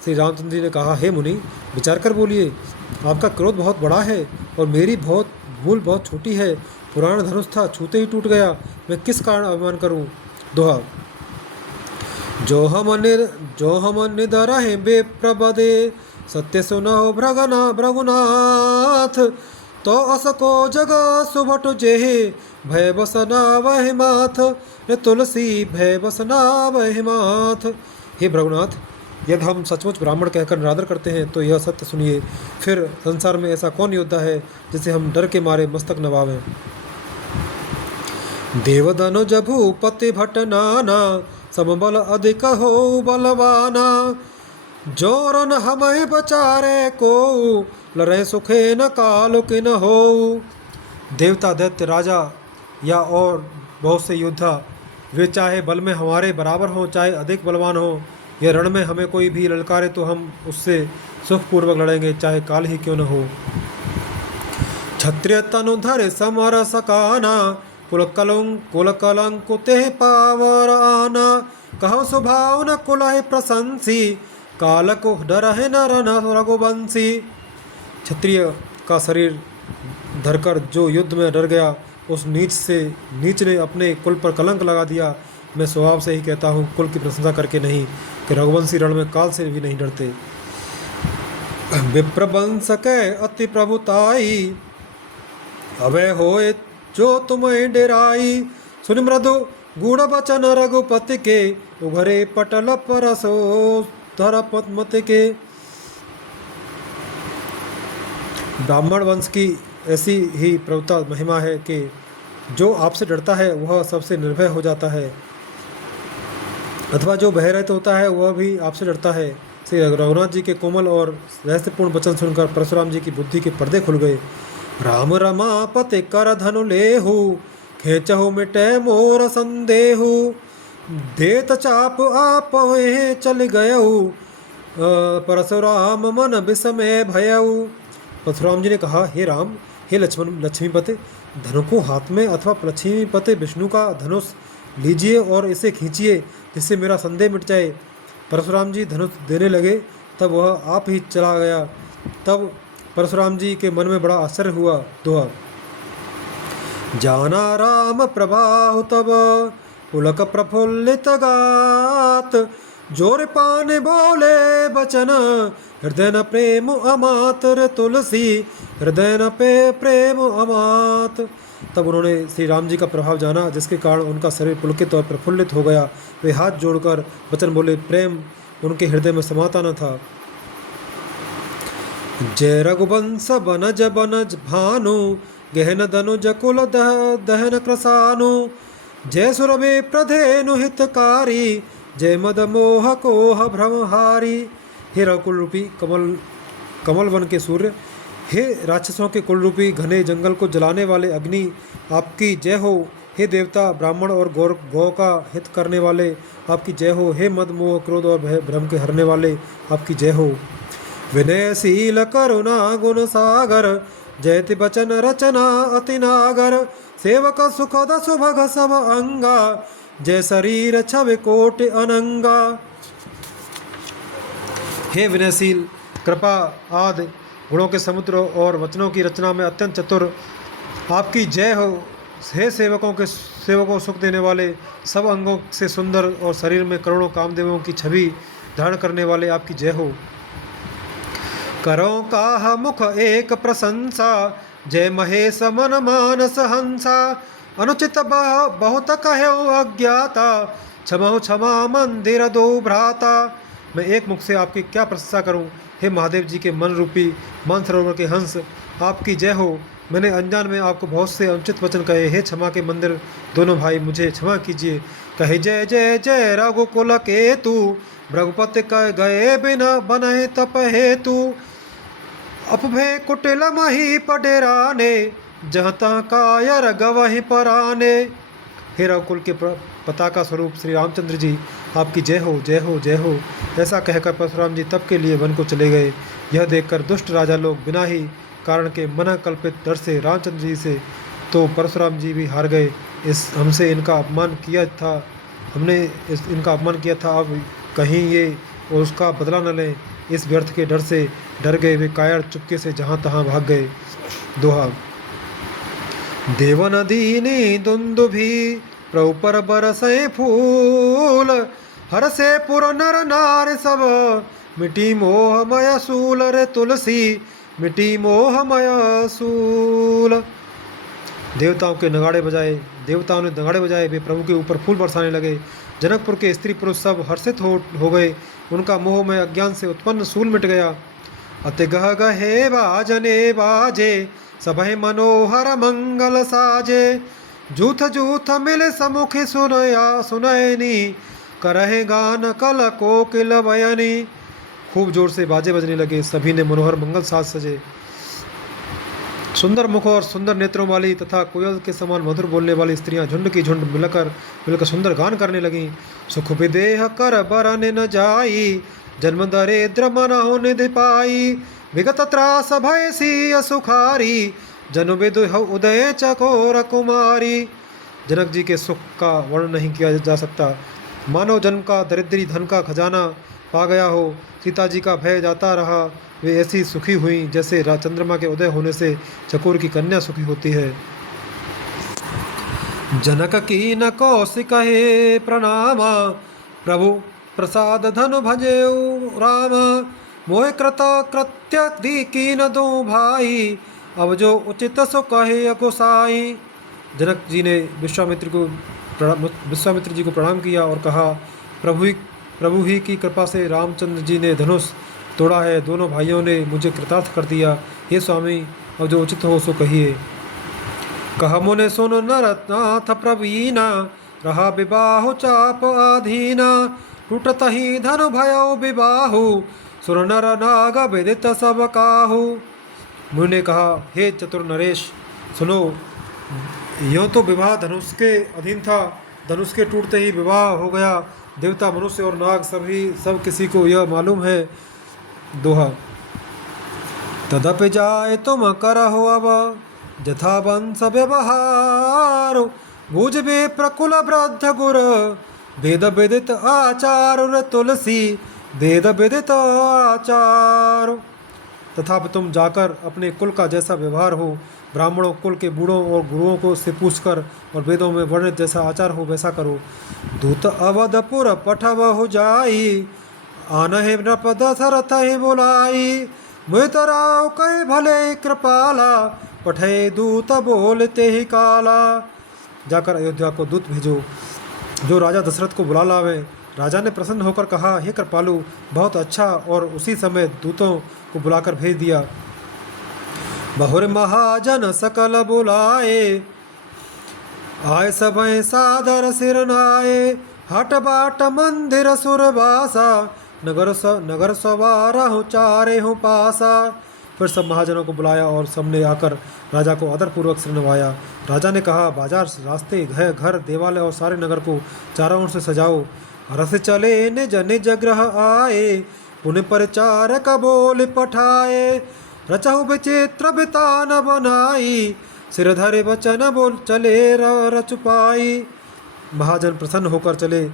श्री रामचंद्र जी ने कहा, हे मुनि, विचार कर बोलिए। आपका क्रोध बहुत बड़ा है और मेरी भूल बहुत छोटी है। पुराण धनुष था, छूते ही टूट गया, मैं किस कारण अभिमान करूं। दोहा। जो हम निदर है बेप्रबदे, सत्य सुनो भृगुनाथ। तो असको जगा सुभट जेहे, भय बसना वह माथ। रे तुलसी, भय बसना वह माथ। हे भृगुनाथ, यदि हम सचमुच ब्राह्मण कहकर निरादर करते हैं तो यह सत्य सुनिए। फिर संसार में ऐसा कौन योद्धा है जिसे हम डर के मारे मस्तक नवावें। देवदनुज भूपति भट नाना, समबल अधिक हो बलवाना। जोरन हमें बचारे को, लड़े सुखे न काल किन हो। देवता दैत्य राजा या और बहुत से योद्धा, वे चाहे बल में हमारे बराबर हों चाहे अधिक बलवान हो, यह रण में हमें कोई भी ललकारे तो हम उससे सुखपूर्वक लड़ेंगे, चाहे काल ही क्यों न हो। क्षत्रिय तनु धर समर सकाना, कुल कलंकुते पावर आना। कहो स्वभाव न कुलह प्रशंसी, काल को डर है नर न रघुवंशी। क्षत्रिय का शरीर धरकर जो युद्ध में डर गया, उस नीच ने अपने कुल पर कलंक लगा दिया। मैं स्वभाव से ही कहता हूँ, कुल की प्रशंसा करके नहीं, कि रघुवंशी रण में काल से भी नहीं डरते। विप्रवंश के अति प्रभुताई, अभय होए जो तुम्हें डेराई। सुन मृदु गूढ़ बचन रघुपति के, उघरे पटल परसो धर पद्मत के। ब्राह्मण वंश की ऐसी ही प्रभुता महिमा है कि जो आपसे डरता है वह सबसे निर्भय हो जाता है, अथवा जो भयरहित होता है वह भी आपसे डरता है। श्री रघुनाथ जी के कोमल और रहस्यपूर्ण वचन सुनकर परशुराम जी की बुद्धि के पर्दे खुल गए। राम रमापति कर धनु लेहु, खेचहु मिटे मोर संदेहु, देत चाप आप चल गयऊ, परशुराम मन विस्मय भयऊ। परशुराम जी ने कहा, हे राम, हे लक्ष्मण, लक्ष्मीपति, धनु को हाथ में अथवा लक्ष्मीपति विष्णु का धनुष लीजिए और इसे खींचिए जिससे मेरा संदेह मिट जाए। परशुराम जी धनुष देने लगे, तब वह आप ही चला गया। तब परशुराम जी के मन में बड़ा आश्चर्य हुआ। दोहा। जाना राम प्रभाहु तब, पुलक प्रफुल्लित गात, जोर पाने बोले बचन, हृदय न प्रेम अमात। रे तुलसी, हृदय न प्रेम अमात। तब उन्होंने श्री राम जी का प्रभाव जाना, जिसके कारण उनका शरीर पुलकित और प्रफुल्लित हो गया। वे हाथ जोड़कर वचन बोले, प्रेम उनके हृदय में समाता न था। जय रघुवंश बनज बनज भानु, गहन धनुज कुल दहन कृसानु, जय सुरभि प्रधेनु हितकारी, जय मद मोह कोह भ्रमहारी। हे रघुकुल रूपी कमल वन के सूर्य, हे राक्षसों के कुल रूपी घने जंगल को जलाने वाले अग्नि, आपकी जय हो। हे देवता, ब्राह्मण और गौ का हित करने वाले, आपकी जय हो। हे मद मोह क्रोध और भय भ्रम के हरने वाले, आपकी जय हो। विनयशील करुणा गुण सागर, जयति बचन रचना अति नागर, सेवक सुखद सुभग सब अंगा, जय शरीर छवि कोटि अनंगा। हे विनयशील, कृपा आदि गुणों के समुद्र और वचनों की रचना में अत्यंत चतुर, आपकी जय हो। हे सेवकों सुख देने वाले, सब अंगों से सुंदर और शरीर में करोड़ों कामदेवों की छवि धारण करने वाले, आपकी जय हो। करो काह मुख एक प्रशंसा, जय महेश मन मानस हंसा, अनुचित बहुत कहो अज्ञाता, क्षमहु क्षमा मंदिर दो भ्राता। मैं एक मुख से आपकी क्या प्रशंसा करूं। हे महादेव जी के मन रूपी मानसरोवर के हंस, आपकी जय हो। मैंने अनजान में आपको बहुत से अनुचित वचन कहे। हे क्षमा के मंदिर दोनों भाई, मुझे क्षमा कीजिए। कहे जय जय जय रघुकुल केतु, रघुपति कह गए बिना बनहि तप हेतु, अपभे कुटिल मही पडेराने, जहाँ तहाँ कायर गवहि पराने। हे रघुकुल के पताका स्वरूप श्री रामचंद्र जी, आपकी जय हो, जय हो, जय हो। ऐसा कहकर परशुराम जी तप के लिए वन को चले गए। यह देखकर दुष्ट राजा लोग बिना ही कारण के मन कल्पित डर से रामचंद्र जी से तो परशुराम जी भी हार गए। हमने इनका अपमान किया था, अब कहीं ये उसका बदला न लें, इस व्यर्थ के डर से डर गए वे कायर चुपके से जहाँ तहाँ भाग गए। दोहा। देवन दीनी दुंदुभी, प्रभु पर बरसे फूल, हर से पुर नर नार सब, मिटी मोहमय सूल। रे तुलसी, मिटी मोहमय सूल। देवताओं ने नगाड़े बजाए, वे प्रभु के ऊपर फूल बरसाने लगे। जनकपुर के स्त्री पुरुष सब हर्षित हो गए, उनका मोह में अज्ञान से उत्पन्न सूल मिट गया। अति गह गहे बाजने बाजे, सभय मनोहर मंगल साजे, जूथ जूथ मिल समुखी सुनयनी, करहे गान कल कोकिल बयनी। खूब जोर से बाजे बजने लगे, सभी ने मनोहर मंगल साज सजे। सुंदर मुख और सुंदर नेत्रों वाली तथा कोयल के समान मधुर बोलने वाली स्त्रियां झुंड की झुंड मिलकर सुंदर गान करने लगीं। सुख विदेह कर बरन न जाई, जन्म दरिद्र मनहु निधि पाई, विगत त्रास भय सी सुखारी, जनु विदुह उदय चकोर कुमारी। जनक जी के सुख का वर्णन नहीं किया जा सकता। मानव जन्म का दरिद्री धन का खजाना पा गया हो। सीता जी का भय जाता रहा, वे ऐसी सुखी हुई जैसे चंद्रमा के उदय होने से चकोर की कन्या सुखी होती है। जनक की न कौशिक हे प्रणामा, प्रभु प्रसाद धनु भजेऊ राम, मोह कृत कृत्य दी न दो भाई, अब जो उचित सो कहे गोसाई। जनक जी ने विश्वामित्र जी को प्रणाम किया और कहा, प्रभु ही की कृपा से रामचंद्र जी ने धनुष तोड़ा है, दोनों भाइयों ने मुझे कृतार्थ कर दिया। हे स्वामी, अब जो उचित हो सो कहिए। कह मुने सुन नरनाथ प्रवीणा, रहा विबाहु चाप आधीना। टूटत ही धनु भयो विबाहु, सुर नर नाग विदित सब काहू। मुनि ने कहा, हे चतुर नरेश सुनो, यूँ तो विवाह धनुष के अधीन था, धनुष के टूटते ही विवाह हो गया। देवता मनुष्य और नाग सभी सब किसी को यह मालूम है। दोहा। तदपि जाय तुम करहो अब, जथा वंश व्यवहार। बूझबे प्रकुल वृद्ध गुर, वेद विदित आचार। तुलसी वेद विदित आचार। तथापि तुम जाकर अपने कुल का जैसा व्यवहार हो, ब्राह्मणों कुल के बूढ़ों और गुरुओं को से पूछकर, और वेदों में वर्णित जैसा आचार हो वैसा करो। दूत अवधपुर पठबहु जाई, आनहि नृप दशरथ ही बुलाई। मुतराव कहे भले कृपाला, पठे दूत बोलते ही काला। जाकर अयोध्या को दूत भेजो, जो राजा दशरथ को बुला लावे। राजा ने प्रसन्न होकर कहा, हे कृपालु, बहुत अच्छा। और उसी समय दूतों को बुलाकर भेज दिया। बहुर महाजन सकल बुलाए, आय सब सादर सिर नाये। हट बाट मंदिर सुरवासा, नगर सवारहु चारेहु पासा। फिर सब महाजनों को बुलाया और सबने आकर राजा को आदरपूर्वक सिर नवाया। राजा ने कहा, बाजार, रास्ते, घर, देवालय और सारे नगर को चारों ओर से सजाओ। रस चले निज निज ग्रह आए, पुण्य परिचारक बोल पठाए। रचहु विचित्र बितान बनाई, सिर धरे वचन बोल चले रचुपाई। महाजन प्रसन्न होकर चले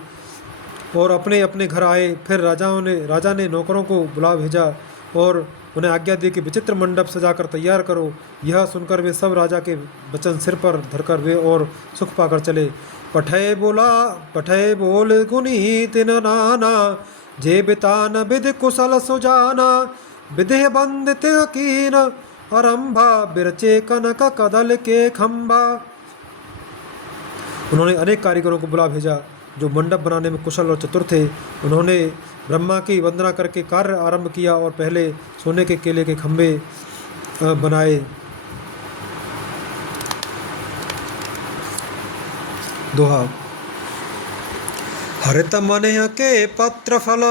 और अपने अपने घर आए। फिर राजा ने नौकरों को बुला भेजा और उन्हें आज्ञा दी कि विचित्र मंडप सजाकर तैयार करो। यह सुनकर वे सब राजा के वचन सिर पर धरकर वे और सुख पाकर चले। पठय बोल गुनी तिन नाना, जे बितान विधि कुशल सुजाना। विधि बंदित कीन आरंभा, बिरचे कनक कदल के खंबा। उन्होंने अनेक कारीगरों को बुला भेजा जो मंडप बनाने में कुशल और चतुर थे। उन्होंने ब्रह्मा की वंदना करके कार्य आरंभ किया और पहले सोने के केले के खंभे बनाए। दोहा। हरित मनह के पत्र फल,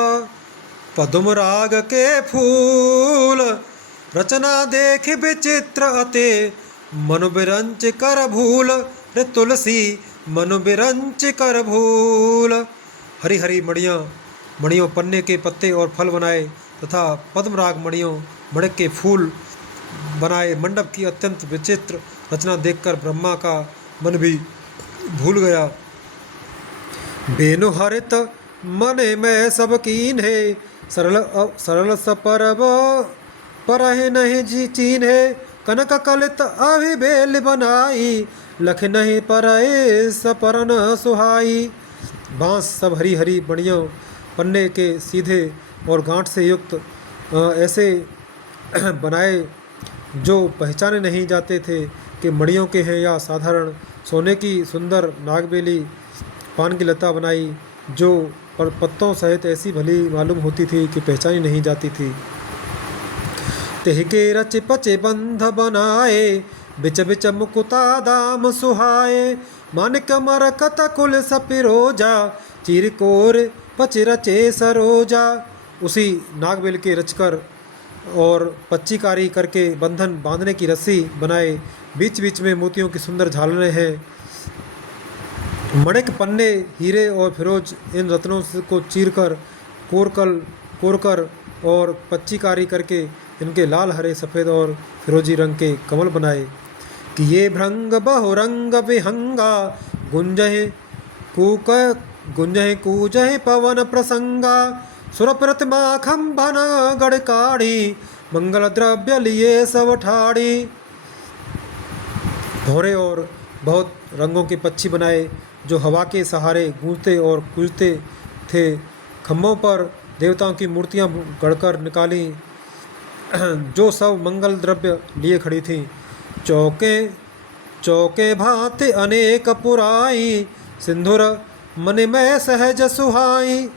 पदुम राग के फूल। रचना देख विचित्र अते, मनु बिरंच कर भूल। रे तुलसी मनु बिरंच कर भूल। हरी हरी मणियों पन्ने के पत्ते और फल बनाए तथा पद्मराग मणिक के फूल बनाए। मंडप की अत्यंत विचित्र रचना देखकर ब्रह्मा का मन भी भूल गया। बेनु हरित मने में सब कीन है, सरल सपरब परह नहीं जी चीन है। कनक कलित अभिबेल बनाई, लख नहीं परए सपरन सुहाई। बांस सब हरी हरी मणियों पन्ने के सीधे और गांठ से युक्त ऐसे बनाए जो पहचाने नहीं जाते थे कि मणियों के हैं या साधारण। सोने की सुंदर नागबेली पान की लता बनाई जो पत्तों सहित ऐसी भली मालूम होती थी कि पहचानी नहीं जाती थी। तेह के रच पचे बंध बनाए, बिच बिच मुकुता दाम सुहाए। मानिक मरकत कुल सपिरोजा, चीर कोर पच रचे सरोजा। उसी नागबेल के रचकर और पच्चीकारी करके बंधन बांधने की रस्सी बनाए। बीच बीच में मोतियों की सुंदर झालरें हैं। मणिक पन्ने हीरे और फिरोज इन रत्नों को चीरकर कोरकर और पच्चीकारी करके इनके लाल हरे सफ़ेद और फिरोजी रंग के कमल बनाए। कि ये भृंग बहुरंग विहंगा, गुंजहे कूजहे पवन प्रसंगा। सुर प्रतिमा खंभन गड़काड़ी, मंगल द्रव्य लिए सब ठाड़ी। भौरे और बहुत रंगों के पक्षी बनाए जो हवा के सहारे गूंजते और कूजते थे। खम्भों पर देवताओं की मूर्तियां गढ़कर निकाली जो सब मंगल द्रव्य लिए खड़ी थीं। चौके भांति अनेक पुराई, सिंधुर मन में सहज सुहाई।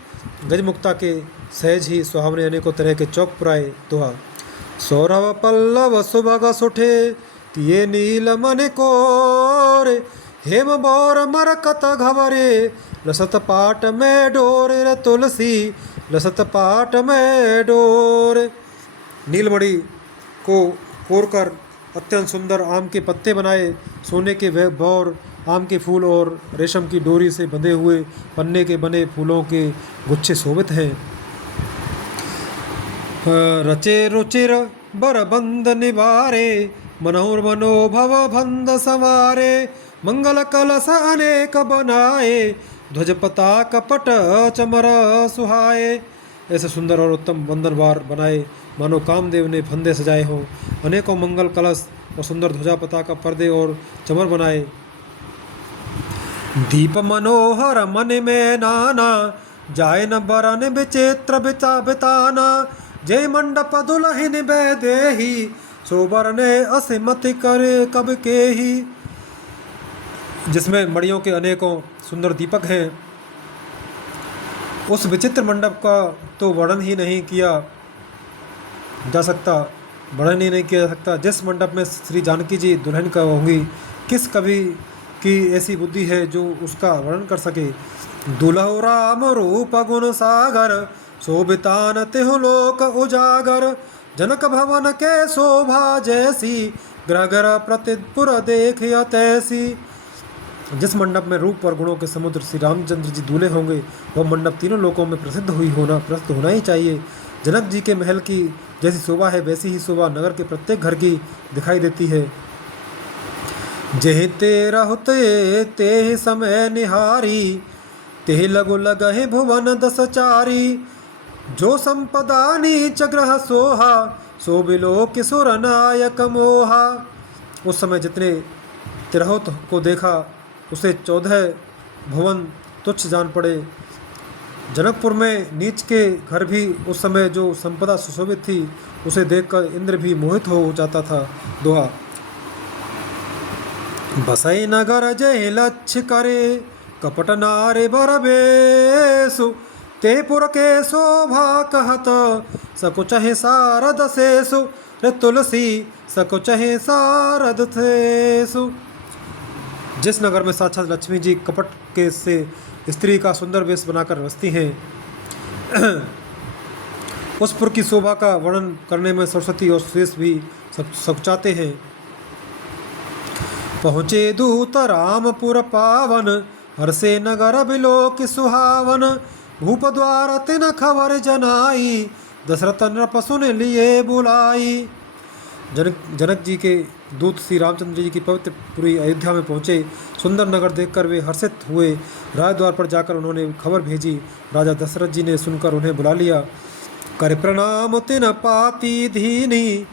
गजमुक्ता के सहज ही सुहावने अनेकों तरह के चौक पुराए। दोहा। सौरभ पल्लव सुभग सुठे, ये नील मन कोरे हेम बोर मरकत घवरे लसत पाट में डोरे रे तुलसी लसत पाट में डोरे। नीलमणि को कोरकर अत्यंत सुंदर आम के पत्ते बनाए, सोने के वह बौर आम के फूल और रेशम की डोरी से बंधे हुए पन्ने के बने फूलों के गुच्छे शोभित हैं। रचे रुचिर बर बंद निवारे मनोर मनोभव भंद सवारे मंगल कलश अनेक बनाए ध्वज पताक पट चमर सुहाए। ऐसे सुंदर और उत्तम बंदरवार बनाए मानो कामदेव ने फंदे सजाए हों। अनेकों मंगल कलश और सुंदर ध्वजा पताका पर्दे और चमर बनाए। दीप मनोहर मन में नाना जाय न बरन विचित्र बिता बिताना जय मंडप दुलहिन बेदेही सोबर ने असिमति करे कब के ही। जिसमें मड़ियों के अनेकों सुंदर दीपक हैं। उस विचित्र मंडप का तो वर्णन ही नहीं किया जा सकता, वर्णन ही नहीं किया जा सकता। जिस मंडप में श्री जानकी जी दुल्हन का होंगी, किस कवि की ऐसी बुद्धि है जो उसका वर्णन कर सके। दुल्हो राम रूप गुण सागर शोभितान तिहु लोक उजागर जनक भवन के शोभा जैसी ग्रह ग्रह प्रतिपुर देख तैसी। जिस मंडप में रूप और गुणों के समुद्र श्री रामचंद्र जी दूल्हे होंगे, वह मंडप तीनों लोकों में प्रसिद्ध होना ही चाहिए। जनक जी के महल की जैसी शोभा है, वैसी ही शोभा नगर के प्रत्येक घर की दिखाई देती है। जेहि ते रहुते ते समय निहारी तेहि लगु लगहि भुवन दस चारी जो संपदा नीच ग्रह सोहा सो बिलो किशोर नायक मोहा। उस समय जितने तिरहुत को देखा उसे 14 भुवन तुच्छ जान पड़े। जनकपुर में नीच के घर भी उस समय जो संपदा सुशोभित थी उसे देखकर इंद्र भी मोहित हो जाता था। दोहा। बसई नगर जय लक्ष्य करे कपट नारे बरबेसु ते पुर के शोभा कहत सकुचहि सारद सेसु रे तुलसी सकुचहि सारद सेसु। जिस नगर में साक्षात लक्ष्मी जी कपट के से स्त्री का सुंदर वेश बनाकर बसती हैं, उस पुर की शोभा का वर्णन करने में सरस्वती और शेष भी सकुचाते हैं। पहुँचे दूत रामपुर पावन हर्षे नगर बिलोक सुहावन भूप द्वार तिन खबर जनाई दशरथ नृप सुन लिए बुलाई। जनक जी के दूत श्री रामचंद्र जी की पवित्र पूरी अयोध्या में पहुँचे। सुंदर नगर देखकर वे हर्षित हुए। राजद्वार पर जाकर उन्होंने खबर भेजी। राजा दशरथ जी ने सुनकर उन्हें बुला लिया। कर प्रणाम तिन पाती धीनी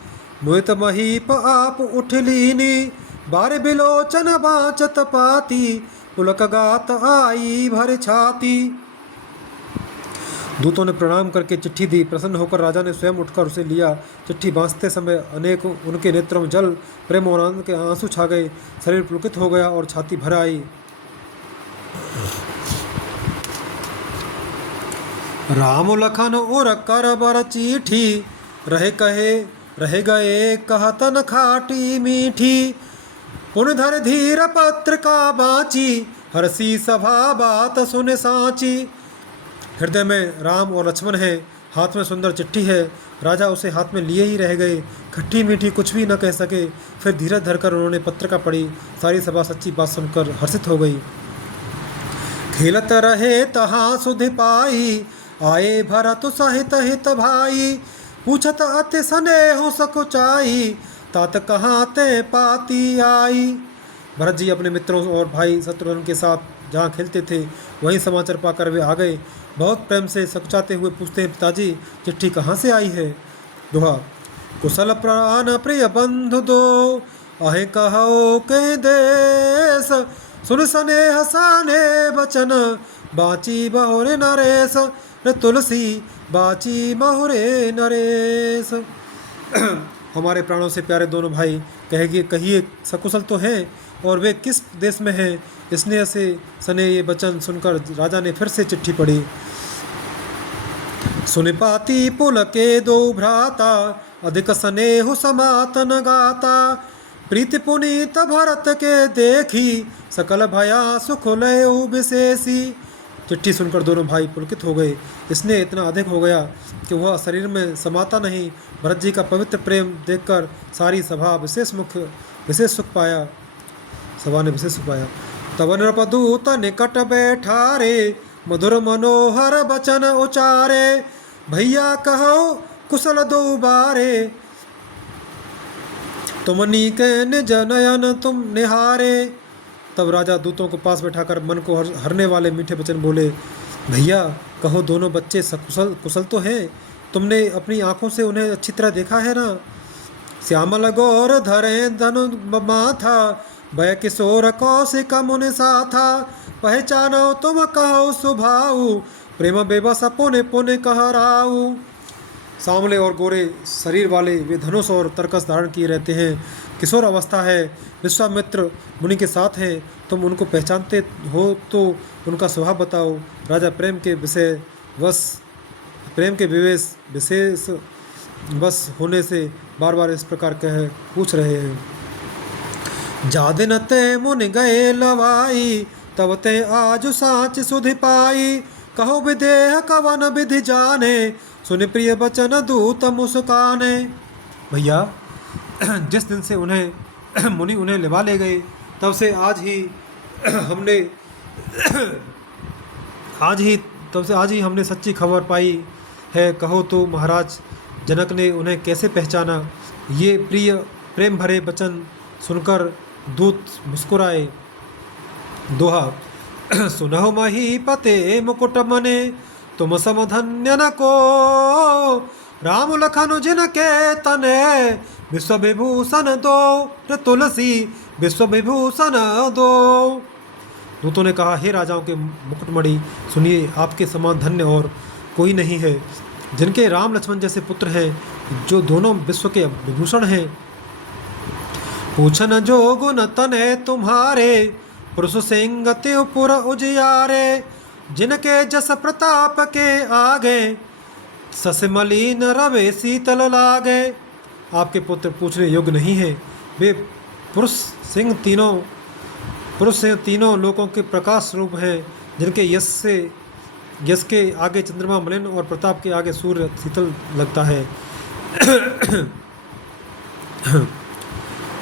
मोहित महीप आप उठ लीनी बारे बिलोचन बाचत पाती पुलक गात आई भर छाती। दूतों ने प्रणाम करके चिट्ठी दी। प्रसन्न होकर राजा ने स्वयं उठकर उसे लिया। चिट्ठी बांधते समय अनेक उनके नेत्रों में जल प्रेम और आनंद के आंसू छा गए। शरीर पुलकित हो गया और छाती भर आई। राम लखन उर कर बर चिट्ठी रह गए कहतन खाटी मीठी पुन धर धीर पत्र का बाची हरसी सभा बात सुन साची। हृदय में राम और लक्ष्मण है, हाथ में सुंदर चिट्ठी है। राजा उसे हाथ में लिए ही रह गए। खट्टी मीठी कुछ भी न कह सके। फिर धीरज धरकर उन्होंने पत्रिका पढ़ी। सारी सभा सच्ची बात सुनकर हर्षित हो गई। खेलत रहे तहाँ सुधि पाई आए भरत सहित हित भाई पूछत अति स्नेह सकुचाई तात कहाँ ते पाती आई। भरत जी अपने मित्रों और भाई शत्रुघ्न के साथ जहाँ खेलते थे वहीं समाचार पाकर वे आ गए। बहुत प्रेम से सकुचाते हुए पूछते हैं, पिताजी चिट्ठी कहाँ से आई है। दोहा। कुशल प्राण प्रिय बंधु दो आहे कहो के देश सुन स्नेह साने बचन बाची बहुरे नरेश रे तुलसी बाची बहुरे नरेश। हमारे प्राणों से प्यारे दोनों भाई कहिए सकुशल तो हैं और वे किस देश में हैं। स्नेह से सने ये वचन सुनकर राजा ने फिर से चिट्ठी पढ़ी। सुन पाती पुल के दो भ्राता अधिक स्नेह समातन गाता प्रीति पुनीत भरत के देखी, सकल भया सुख लय विशेषी। चिट्ठी सुनकर दोनों भाई पुलकित हो गए। इसने इतना अधिक हो गया कि वह शरीर में समाता नहीं। भरत जी का पवित्र प्रेम देखकर सारी सभा विशेष सुख पाया। सभा ने विशेष सुख पाया। तब नृपदूत निकट बैठारे, मधुर मनोहर बचन उचारे। भैया कहो कुशल दो बारे, तुम नीके निज नयन तुम निहारे। तब राजा दूतों को पास बैठाकर मन को हरने वाले मीठे वचन बोले। भैया कहो दोनों बच्चे सकुशल कुशल तो हैं, तुमने अपनी आंखों से उन्हें अच्छी तरह देखा है ना। श्यामल गौर धरे धनु माथा, भय किशोर कौशिक मुनि साथा। पहचानो तुम कहो सुभाऊ, प्रेम बेबस पुण्य पुण्य कहराऊ। सांवले और गोरे शरीर वाले वे धनुष और तरकस धारण किए रहते हैं। किशोर अवस्था है, विश्वामित्र मुनि के साथ हैं। तुम उनको पहचानते हो तो उनका स्वभाव बताओ। राजा प्रेम के विशेष बस होने से बार बार इस प्रकार पूछ रहे हैं। जादिन ते मुनि गए लवाई, तब ते आज साच सुधि पाई। कहो विदेह कवन विधि जाने, सुनि प्रिय बचन दूत मुस्काने। भैया जिस दिन से मुनि उन्हें लिवा ले गए, तब से आज ही हमने सच्ची खबर पाई है। कहो तो महाराज जनक ने उन्हें कैसे पहचाना। ये प्रेम भरे वचन सुनकर दूत मुस्कुराए। दोहा। सुनहु महीपते मुकुट मने, तुम सम धन्य न को। राम लखन जिनके तने, विश्व विभूषण दो। रे तुलसी विश्व विभूषण दो। दूतों ने कहा, हे राजाओं के मुकुटमणि, सुनिए, आपके समान धन्य और कोई नहीं है। जिनके राम लक्ष्मण जैसे पुत्र हैं, जो दोनों विश्व के विभूषण हैं। पूछन जो गुण तने तुम्हारे, पुरुष सिंह त्रिपुर उजियारे। जिनके जस प्रताप के आगे, सस मलिन रवे शीतल लागे। आपके पुत्र पूछने योग्य नहीं है। वे पुरुष सिंह तीनों लोकों के प्रकाश रूप हैं। जिनके यश के आगे चंद्रमा मलिन और प्रताप के आगे सूर्य शीतल लगता है।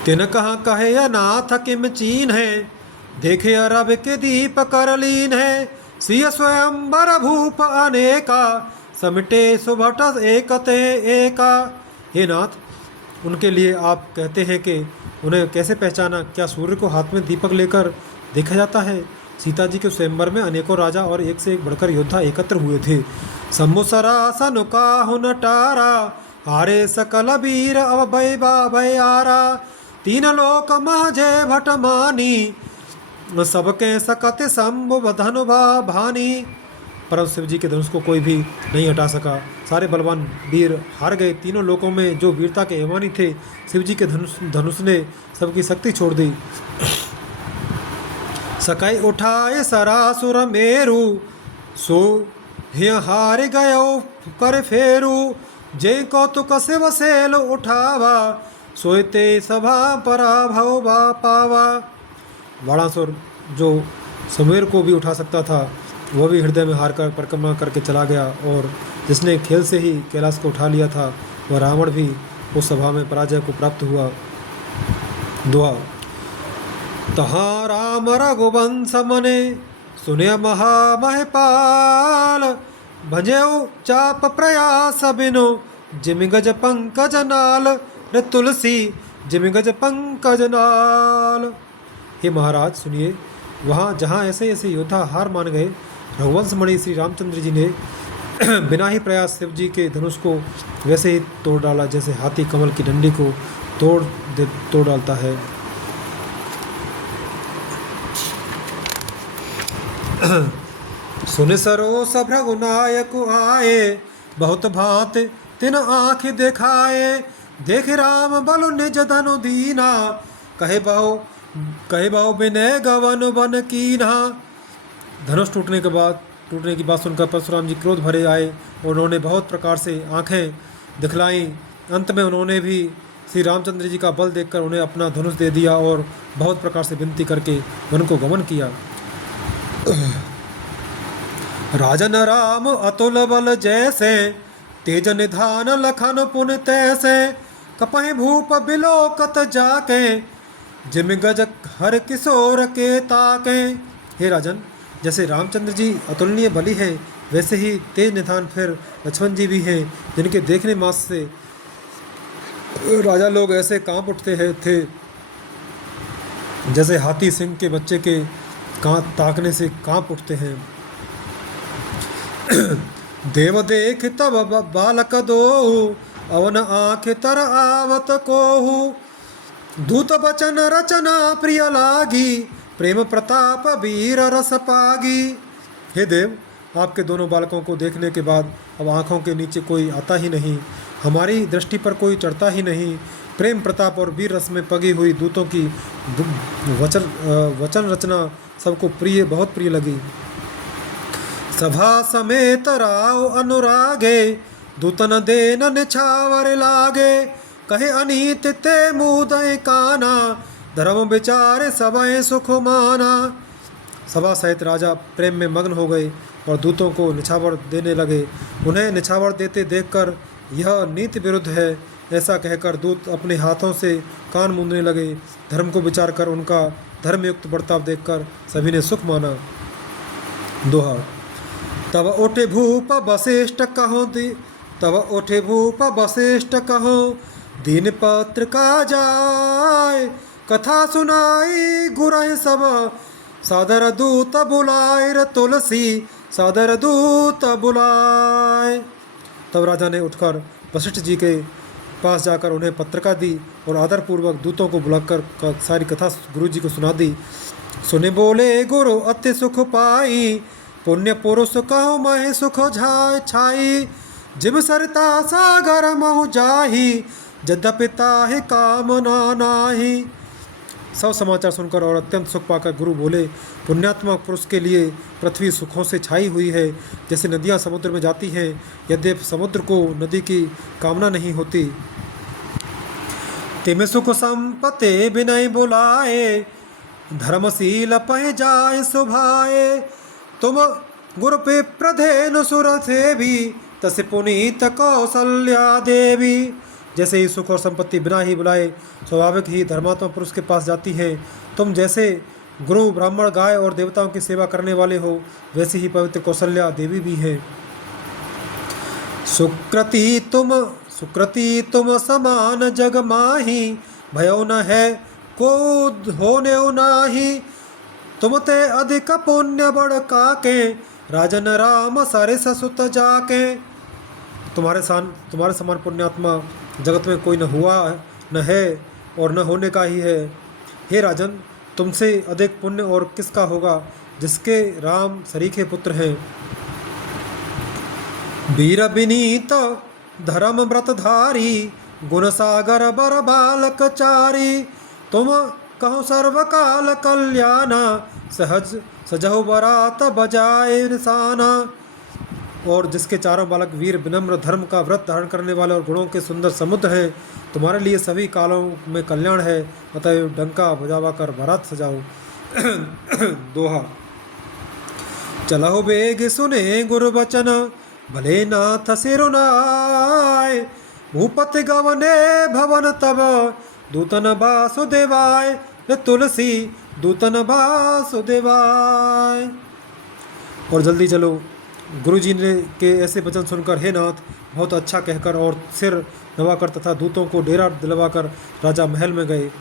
तिन कहाँ कहे अनाथ किम चीन है, देखे अरब के दीप करलीन है। सिय स्वयंवर भूप अनेका, समिटे सुभट एकते एका। हे नाथ, उनके लिए आप कहते हैं कि उन्हें कैसे पहचाना। क्या सूर्य को हाथ में दीपक लेकर देखा जाता है। सीता जी के स्वयंवर में अनेकों राजा और एक से एक बढ़कर योद्धा एकत्र हुए थे। सम्मुसरा सनुकाहु नटारा, हारे सकल वीर अब भय आरा। तीन लोक महजे भट मानी, सबके सकत शंभु धनु भानी। परम शिव जी के धनुष को कोई भी नहीं हटा सका। सारे बलवान वीर हार गए। तीनों लोकों में जो वीरता के अभिमानी थे, शिव जी के धनुष ने सबकी शक्ति छोड़ दी। सकै उठाए सरासुर मेरु, सो हार गयो कर फेरू। जे कौतुक शिव सेल उठावा, सोते सभा पराभव पावा। बाणासुर जो समेर को भी उठा सकता था, वह भी हृदय में हार कर परिक्रमा करके चला गया। और जिसने खेल से ही कैलाश को उठा लिया था, वह रावण भी उस सभा में पराजय को प्राप्त हुआ। दुआ। तहाँ राम रघुवंश मने, सुने महामहिपाल। भजेऊ चाप प्रयास बिनु, जिमि गज पंकज नाल। रे तुलसी जिमि गज पंकज नाल। हे महाराज सुनिए, वहाँ जहाँ ऐसे ऐसे योद्धा हार मान गए, रघुवंश मणि श्री रामचंद्र जी ने बिना ही प्रयास शिव जी के धनुष को वैसे ही तोड़ डाला, जैसे हाथी कमल की डंडी को तोड़ डालता है। सुन सरोस भृगुनायक आए, बहुत भांत तिन आँख दिखाए। देख राम बलु निज धनु दीना, कहे बहु विनय गवन बन कीन्हा। धनुष टूटने की बात सुनकर परशुराम जी क्रोध भरे आए और उन्होंने बहुत प्रकार से आंखें दिखलाईं। अंत में उन्होंने भी श्री रामचंद्र जी का बल देखकर उन्हें अपना धनुष दे दिया और बहुत प्रकार से विनती करके वन को गमन किया। राजन राम अतुल बल जैसे, तेज निधान लखन पुन तैसे, कपहि भूप बिलोकत जाके, जिम गज हर किशोर के ताके। हे राजन, जैसे रामचंद्र जी अतुलनीय बली है, वैसे ही तेज निधान फिर लक्ष्मण जी भी हैं, जिनके देखने मात्र से राजा लोग ऐसे कांप उठते हैं थे जैसे हाथी सिंह के बच्चे के ताकने से कांप उठते हैं। देव देख तब बालक दो, अवन आँख तर आवत कोहू, दूत बचन रचना प्रिय लागी, प्रेम प्रताप वीर रस पागी। हे देव, आपके दोनों बालकों को देखने के बाद अब आँखों के नीचे कोई आता ही नहीं, हमारी दृष्टि पर कोई चढ़ता ही नहीं। प्रेम प्रताप और वीर रस में पगी हुई दूतों की वचन रचना सबको प्रिय, बहुत प्रिय लगी। सभा समेत राव अनुरागे, दूतन देन निछावर लागे, कहे अनीत ते मुदय काना, धर्म विचार सबय सुख माना। सभा सहित राजा प्रेम में मग्न हो गए और दूतों को निछावर देने लगे। उन्हें निछावर देते देखकर यह नीति विरुद्ध है ऐसा कहकर दूत अपने हाथों से कान मूंदने लगे। धर्म को विचार कर उनका धर्मयुक्त बर्ताव देखकर सभी ने सुख माना। दोहा। तब उठे भूप वशिष्ठ कहो, तब उठे भूप वशिष्ठ कहो, दीन पत्र का जाय, कथा सुनाई गुरहि सब, सादर दूत बुलाए रे तुलसी, सादर दूत बुलाए। तब राजा ने उठकर वशिष्ठ जी के पास जाकर उन्हें पत्रिका दी और आदरपूर्वक दूतों को बुलाकर सारी कथा गुरु जी को सुना दी। सुने बोले गुरु अति सुख पाई, पुण्य पुरुष कहो मह सुख छाई, जिम सरिता सागर महु जाही, यद्यपि ताहि कामना नाही। सब समाचार सुनकर और अत्यंत सुख पाकर गुरु बोले, पुण्यात्मा पुरुष के लिए पृथ्वी सुखों से छाई हुई है, जैसे नदियाँ समुद्र में जाती हैं, यद्यपि समुद्र को नदी की कामना नहीं होती। तिम सुख संपते बिनय बुलाए, धर्मशील पह जाय सुभाए, तुम गुरु पे प्रधेनु सुर से भी, तसे पुनीत कौशल्या देवी। जैसे ही सुख और संपत्ति बिना ही बुलाए स्वाभाविक ही धर्मात्मा पुरुष के पास जाती है, तुम जैसे गुरु ब्राह्मण गाय और देवताओं की सेवा करने वाले हो, वैसे ही पवित्र कौशल्या देवी भी है। सुकृति तुम समान जग माही, भयो न है को होने नाही, तुम ते अधिक पुण्य बड़ काके, राजन राम सारे ससुत जाके। तुम्हारे समान पुण्यात्मा जगत में कोई न हुआ न है और न होने का ही है। हे राजन, तुमसे अधिक पुण्य और किसका होगा, जिसके राम सरीखे पुत्र हैं। वीर विनीत धर्म व्रतधारी, गुण सागर बर बालक चारी, तुम कहो सर्वकाल कल्याणा, सहज सजहु बरात बजाए निशाना। और जिसके चारों बालक वीर विनम्र धर्म का व्रत धारण करने वाले और गुणों के सुंदर समुद्र हैं, तुम्हारे लिए सभी कालों में कल्याण है, अतः डंका बजावा कर बारात सजाओ। दोहा। चलहो बेग सुने गुरु बचन, भले नाथ सिरुनाय, भूपति गवने भवन तब, दूतन वासुदेवाय तुलसी, दूतन वासुदेवाय। और जल्दी चलो। गुरु जी ने के ऐसे वचन सुनकर हे नाथ बहुत अच्छा कहकर और सिर नवाकर तथा दूतों को डेरा दिलवाकर राजा महल में गए।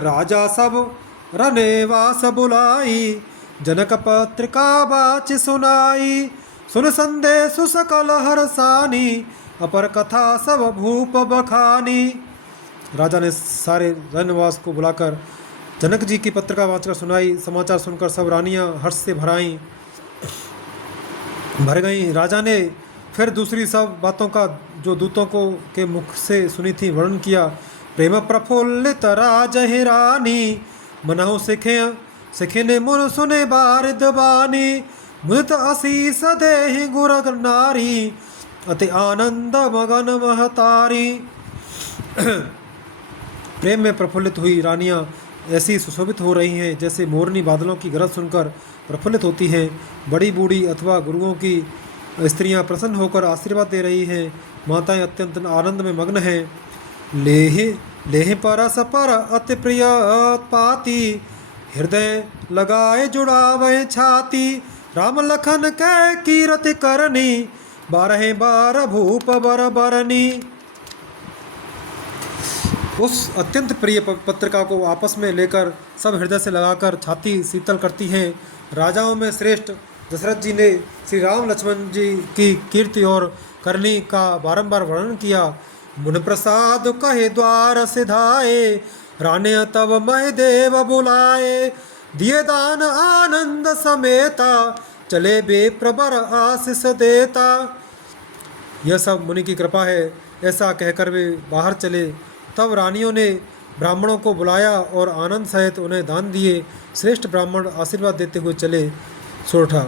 राजा सब रने वास बुलाई, जनक पत्रिका बाच सुनाई, सुन संदेश सकल हरसानी, अपर कथा सब भूप बखानी। राजा ने सारे रनवास को बुलाकर जनक जी की पत्रिका वाँचकर सुनाई। समाचार सुनकर सब रानियां हर्ष से भर गईं। राजा ने फिर दूसरी सब बातों का जो दूतों को के मुख से सुनी थी वर्णन किया। प्रेम प्रफुल्लित राजहि रानी, मनहु सिखिने मुन सुने बारिद बानी, मुदित असीस देहि गुर नारी, अति आनंद मगन महतारी। प्रेम में प्रफुल्लित हुई रानियां ऐसी सुशोभित हो रही हैं जैसे मोरनी बादलों की गरज सुनकर प्रफुल्लित होती हैं। बड़ी बूढ़ी अथवा गुरुओं की स्त्रियां प्रसन्न होकर आशीर्वाद दे रही हैं। माताएं अत्यंत आनंद में मग्न हैं। लेह लेह परस पर अति प्रिय पाती, हृदय लगाए जुड़ावे छाती, राम लखन कै कीरति करनी, बारह बार भूप बर बरनी। उस अत्यंत प्रिय पत्रिका को आपस में लेकर सब हृदय से लगाकर छाती शीतल करती हैं। राजाओं में श्रेष्ठ दशरथ जी ने श्री राम लक्ष्मण जी की कीर्ति और करनी का बारंबार वर्णन किया। मुन प्रसाद कहे द्वार सिधाए, राने तब मह देव बुलाए, दिए दान आनंद समेता, चले बे प्रबर आशीष देता। यह सब मुनि की कृपा है, ऐसा कहकर वे बाहर चले। तब रानियों ने ब्राह्मणों को बुलाया और आनंद सहित उन्हें दान दिए। श्रेष्ठ ब्राह्मण आशीर्वाद देते हुए चले। सोरठा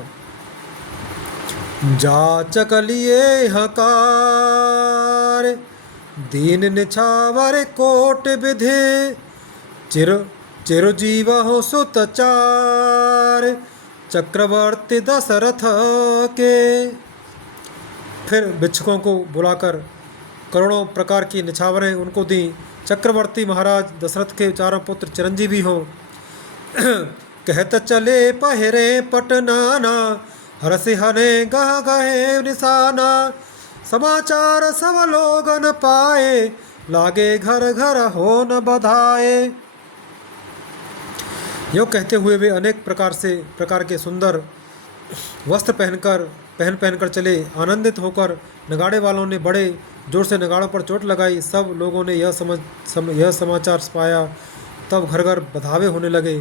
जाचक लिए हकार, दीन निछावर कोट विधे, चिरजीव हो सुत चार, चक्रवर्ती दशरथ के। फिर भिक्षुकों को बुलाकर करोड़ों प्रकार की निछावरें उनको दी। चक्रवर्ती महाराज दशरथ के चारों पुत्र चिरंजीवी हों। कहत चले पहरे पटनाना, हरसि हने गह गहे निशाना, समाचार सब लोगन पाए, लागे घर घर हो न बधाए। यो कहते हुए वे अनेक प्रकार के सुंदर वस्त्र पहनकर चले। आनंदित होकर नगाड़े वालों ने बड़े जोर से नगाड़ों पर चोट लगाई। सब लोगों ने यह समाचार पाया। तब घर घर बधावे होने लगे।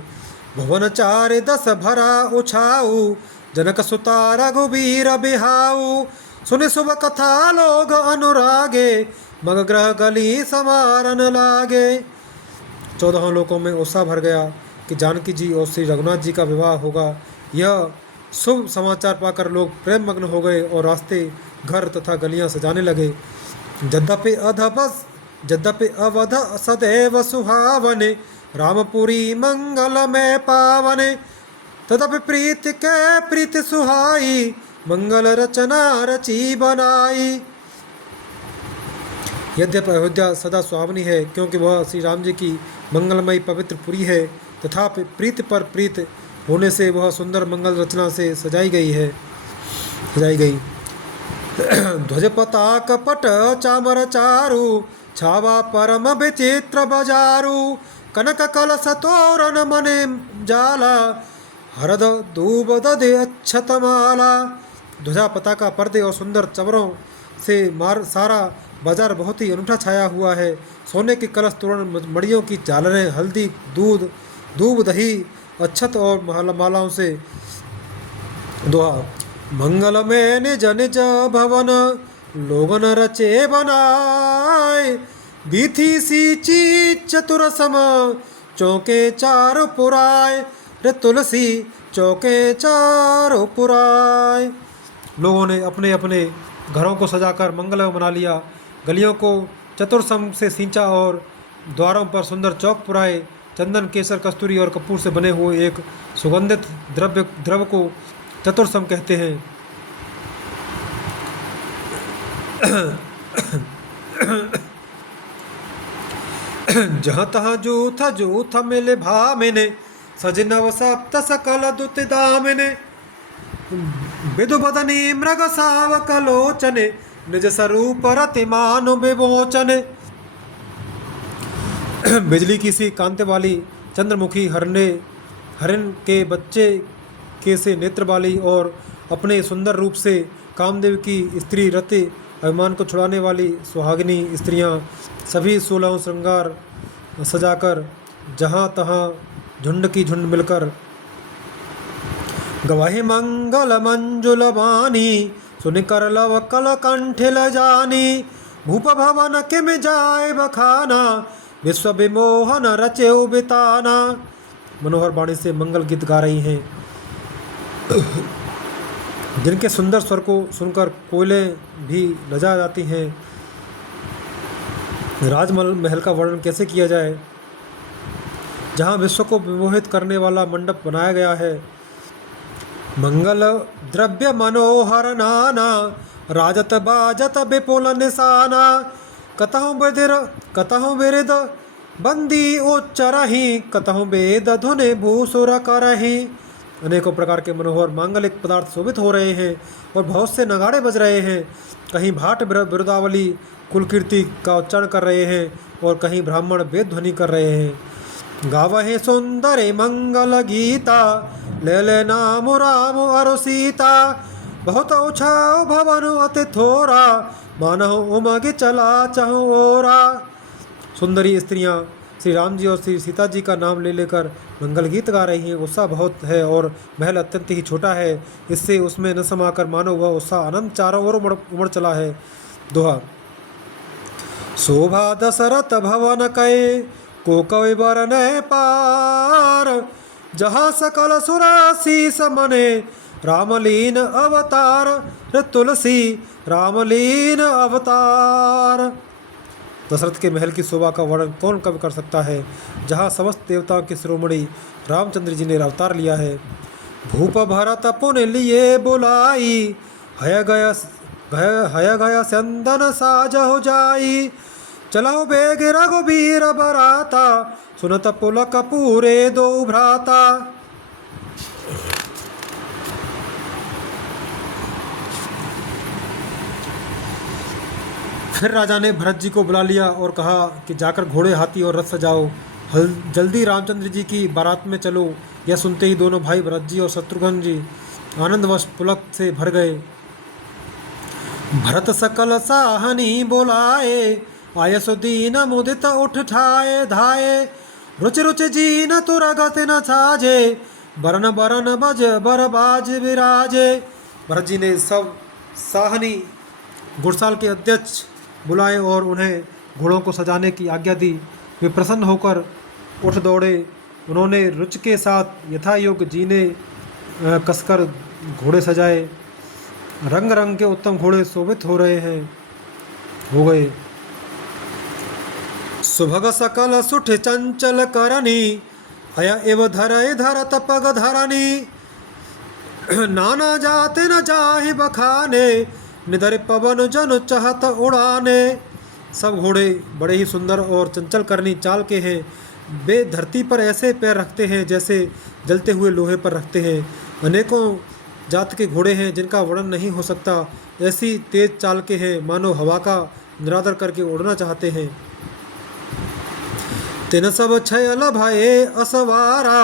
भुवन चार दस भरा उछाऊ, जनक सुता रघुबीर बिहाऊ, सुनि शुभ कथा लोग अनुरागे, मग ग्रह गली समारन लागे। 14 लोकों में उत्साह भर गया कि जानकी जी और श्री रघुनाथ जी का विवाह होगा। यह शुभ समाचार पाकर लोग प्रेम मग्न हो गए और रास्ते, घर तथा गलियां सजाने लगे। यद्यपि अवध सदैव सुहावने, रामपुरी मंगल में पावने, तदपि प्रीति के प्रीति सुहाई, मंगल रचना रची बनाई। यद्यपि अयोध्या सदा सुहावनी है क्योंकि वह श्री राम जी की मंगलमयी पवित्र पुरी है, तथापि प्रीति पर प्रीत होने से वह सुंदर मंगल रचना से सजाई गई। ध्वज पताक पट चामर चारु, छावा परम विचित्र बजारू, कनक कलश तोरण मने जाला, हरद दूब दधे अक्षत माला। ध्वजा पताका पर्दे और सुंदर चवरों से सारा बाजार बहुत ही अनूठा छाया हुआ है। सोने के कलश तोरण, मड़ियों की झालरें, हल्दी दूब दही अक्षत और मालाओं से दोहा। मंगल में निज निज भवन, लोगन रचे बनाए, बीथी सींची चतुर सम, चौके चार पुराए, रे तुलसी चौके चार पुराए। लोगों ने अपने अपने घरों को सजाकर मंगलमय बना लिया। गलियों को चतुर्सम से सींचा और द्वारों पर सुंदर चौक पुराए। चंदन, केसर, कस्तूरी और कपूर से बने हुए एक सुगंधित द्रव्य को चतुर्सम कहते हैं। जहाँ तहाँ जूथ मिले भामिने, सजनव सप्त सकल दुत दामिने, विदु बदनी मृग सावक लोचने, निज स्वरूप रति मानु विमोचने। बिजली की सी कांते वाली चंद्रमुखी हरिण के बच्चे के से नेत्र वाली और अपने सुंदर रूप से कामदेव की स्त्री रति, अभिमान को छुड़ाने वाली सुहागिनी स्त्रियां सभी 16 श्रृंगार सजाकर जहाँ तहाँ झुंड की झुंड मिलकर गवाही मंगल मंजुल बानी, सुनिकर लव कल कंठिल जानी, भूप भवन किम जाय बखाना, विश्व विमोहन रचे बिताना। मनोहर वाणी से मंगल गीत गा रही हैं, जिनके सुंदर स्वर को सुनकर कोयलें भी लजा जाती हैं। राजमहल महल का वर्णन कैसे किया जाए, जहाँ विश्व को विमोहित करने वाला मंडप बनाया गया है। मंगल द्रव्य मनोहर नाना, राजत बाजत विपुल निशाना, कतहु बिरिद बंदी उच्चरहि, कतहु वेद धुनि भूसुर करहि। अनेकों प्रकार के मनोहर मांगलिक पदार्थ शोभित हो रहे हैं और बहुत से नगाड़े बज रहे हैं। कहीं भाट बिरुदावली कुलकीर्ति का उच्चारण कर रहे हैं और कहीं ब्राह्मण वेद ध्वनि कर रहे हैं। गावहे सुंदर मंगल गीता, ले ले नाम राम अरु सीता, बहुत उछाओ भवन अति थोरा, मानहो उमग चला चहु ओरा। सुंदरी स्त्रियां श्री राम जी और श्री सीता जी का नाम ले लेकर मंगल गीत गा रही हैं। उत्साह बहुत है और महल अत्यंत ही छोटा है, इससे उसमें न समाकर मानो वह उत्साह आनंद चारों ओर उमड़ चला है। दोहा। शोभा दशरथ भवन कै, को कवि बरन पार, जहाँ सकल सुरासीस मने, रामलीन अवतार, रे तुलसी रामलीन अवतार। दशरथ के महल की शोभा का वर्णन कौन कवि कर सकता है, जहाँ समस्त देवताओं के शिरोमणि रामचंद्र जी ने अवतार लिया है। भूप भरत पुन लिए बुलाई, हय गया चंदन साज हो जाई, चलो बेग रघुबीर बराता, सुनत पुलक पूरे दो भ्राता। फिर राजा ने भरत जी को बुला लिया और कहा कि जाकर घोड़े, हाथी और रथ सजाओ, जल्दी रामचंद्र जी की बारात में चलो। यह सुनते ही दोनों भाई भरत जी और शत्रुघ्न जी आनंदवश पुलक से भर गए। भरत सकल साहनी बोलाए, आयसु दीन मुदित उठ ठाए धाये, रुचि रुचि जीन तुरगत न छाजे, बरन बरन बज बर बाज विराजे। भरत जी ने सब साहनी घुड़साल के अध्यक्ष बुलाए और उन्हें घोड़ों को सजाने की आज्ञा दी। वे प्रसन्न होकर उठ दौड़े। उन्होंने रुच के साथ यथायोग जीने कसकर घोड़े सजाए। रंग रंग के उत्तम घोड़े शोभित हो गए। सुभग सकल सुठ चंचल करनी, अय एव धरत पग धरनी, नाना जाते न जाहि बखाने, निधर पवन जन चाहत उड़ाने। सब घोड़े बड़े ही सुंदर और चंचल करनी चाल के हैं। वे धरती पर ऐसे पैर रखते हैं जैसे जलते हुए लोहे पर रखते हैं। अनेकों जात के घोड़े हैं जिनका वर्णन नहीं हो सकता। ऐसी तेज चाल के हैं मानो हवा का निरादर करके उड़ना चाहते हैं। तिन सब छयल भये असवारा,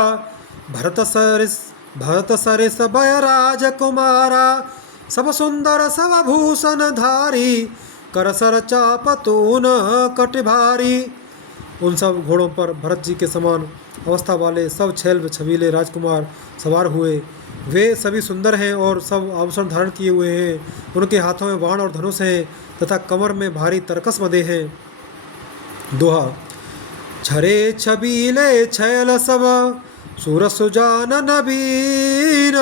भरत सरिस भय राजकुमारा, सब सुंदर सब भूषण धारी, करसर चाप तून कट भारी। उन सब घोड़ों पर भरत जी के समान अवस्था वाले सब छैल छबीले राजकुमार सवार हुए। वे सभी सुंदर हैं और सब आभूषण धारण किए हुए हैं। उनके हाथों में बाण और धनुष हैं तथा कमर में भारी तरकस बंधे हैं। दोहा। छरे छबीले छैल सब, सूर सुजान नबीन,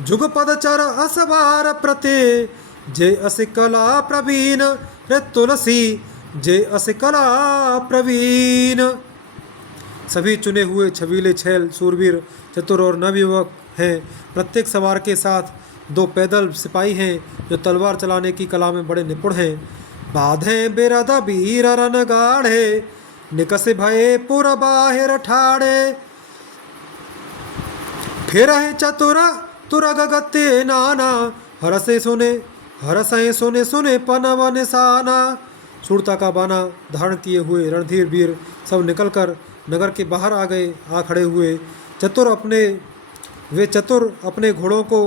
जुगपद चर असवार प्रते, जे असिकला प्रवीण, रे तुलसी जे असिकला प्रवीण। सभी चुने हुए छबीले छैल सूरवीर, चतुर और नवयुवक हैं। प्रत्येक सवार के साथ 2 पैदल सिपाही हैं जो तलवार चलाने की कला में बड़े निपुण हैं। बाधे बिरद वीर रन गाढ़े, निकस भये पुर बाहिर ठाड़े, फिर है चतुर तुरग गते नाना, हरसे सुने सुने पनव निशाना। शूरता का बाना धारण किए हुए रणधीर वीर सब निकलकर नगर के बाहर आ खड़े हुए। वे चतुर अपने घोड़ों को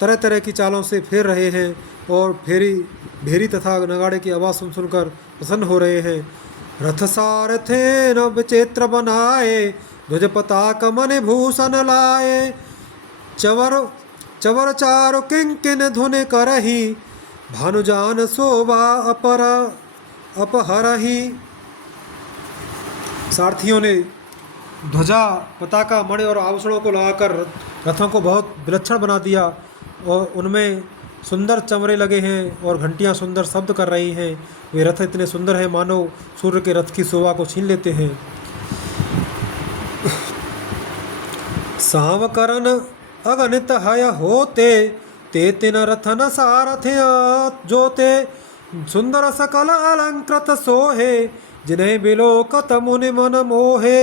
तरह तरह की चालों से फेर रहे हैं और भेरी तथा नगाड़े की आवाज़ सुनकर प्रसन्न हो रहे हैं। रथ सारथे न विचित्र बनाए, ध्वज पताक मन भूषण लाए, चवर चारु किंकिन धुनि करही, भानुजान शोभा अपहरही। सारथियों ने ध्वजा, पताका, मणि और आभूषणों को लगाकर रथों को बहुत विलक्षण बना दिया और उनमें सुंदर चमड़े लगे हैं और घंटियां सुंदर शब्द कर रही हैं। वे रथ इतने सुंदर हैं मानो सूर्य के रथ की शोभा को छीन लेते हैं। सांवकरन अगणित हय होते, ते तिन रथन सारथि जोते। सुंदर सकल अलंकृत सोहे, जिन्हें बिलोकत मुनि मन मोहे।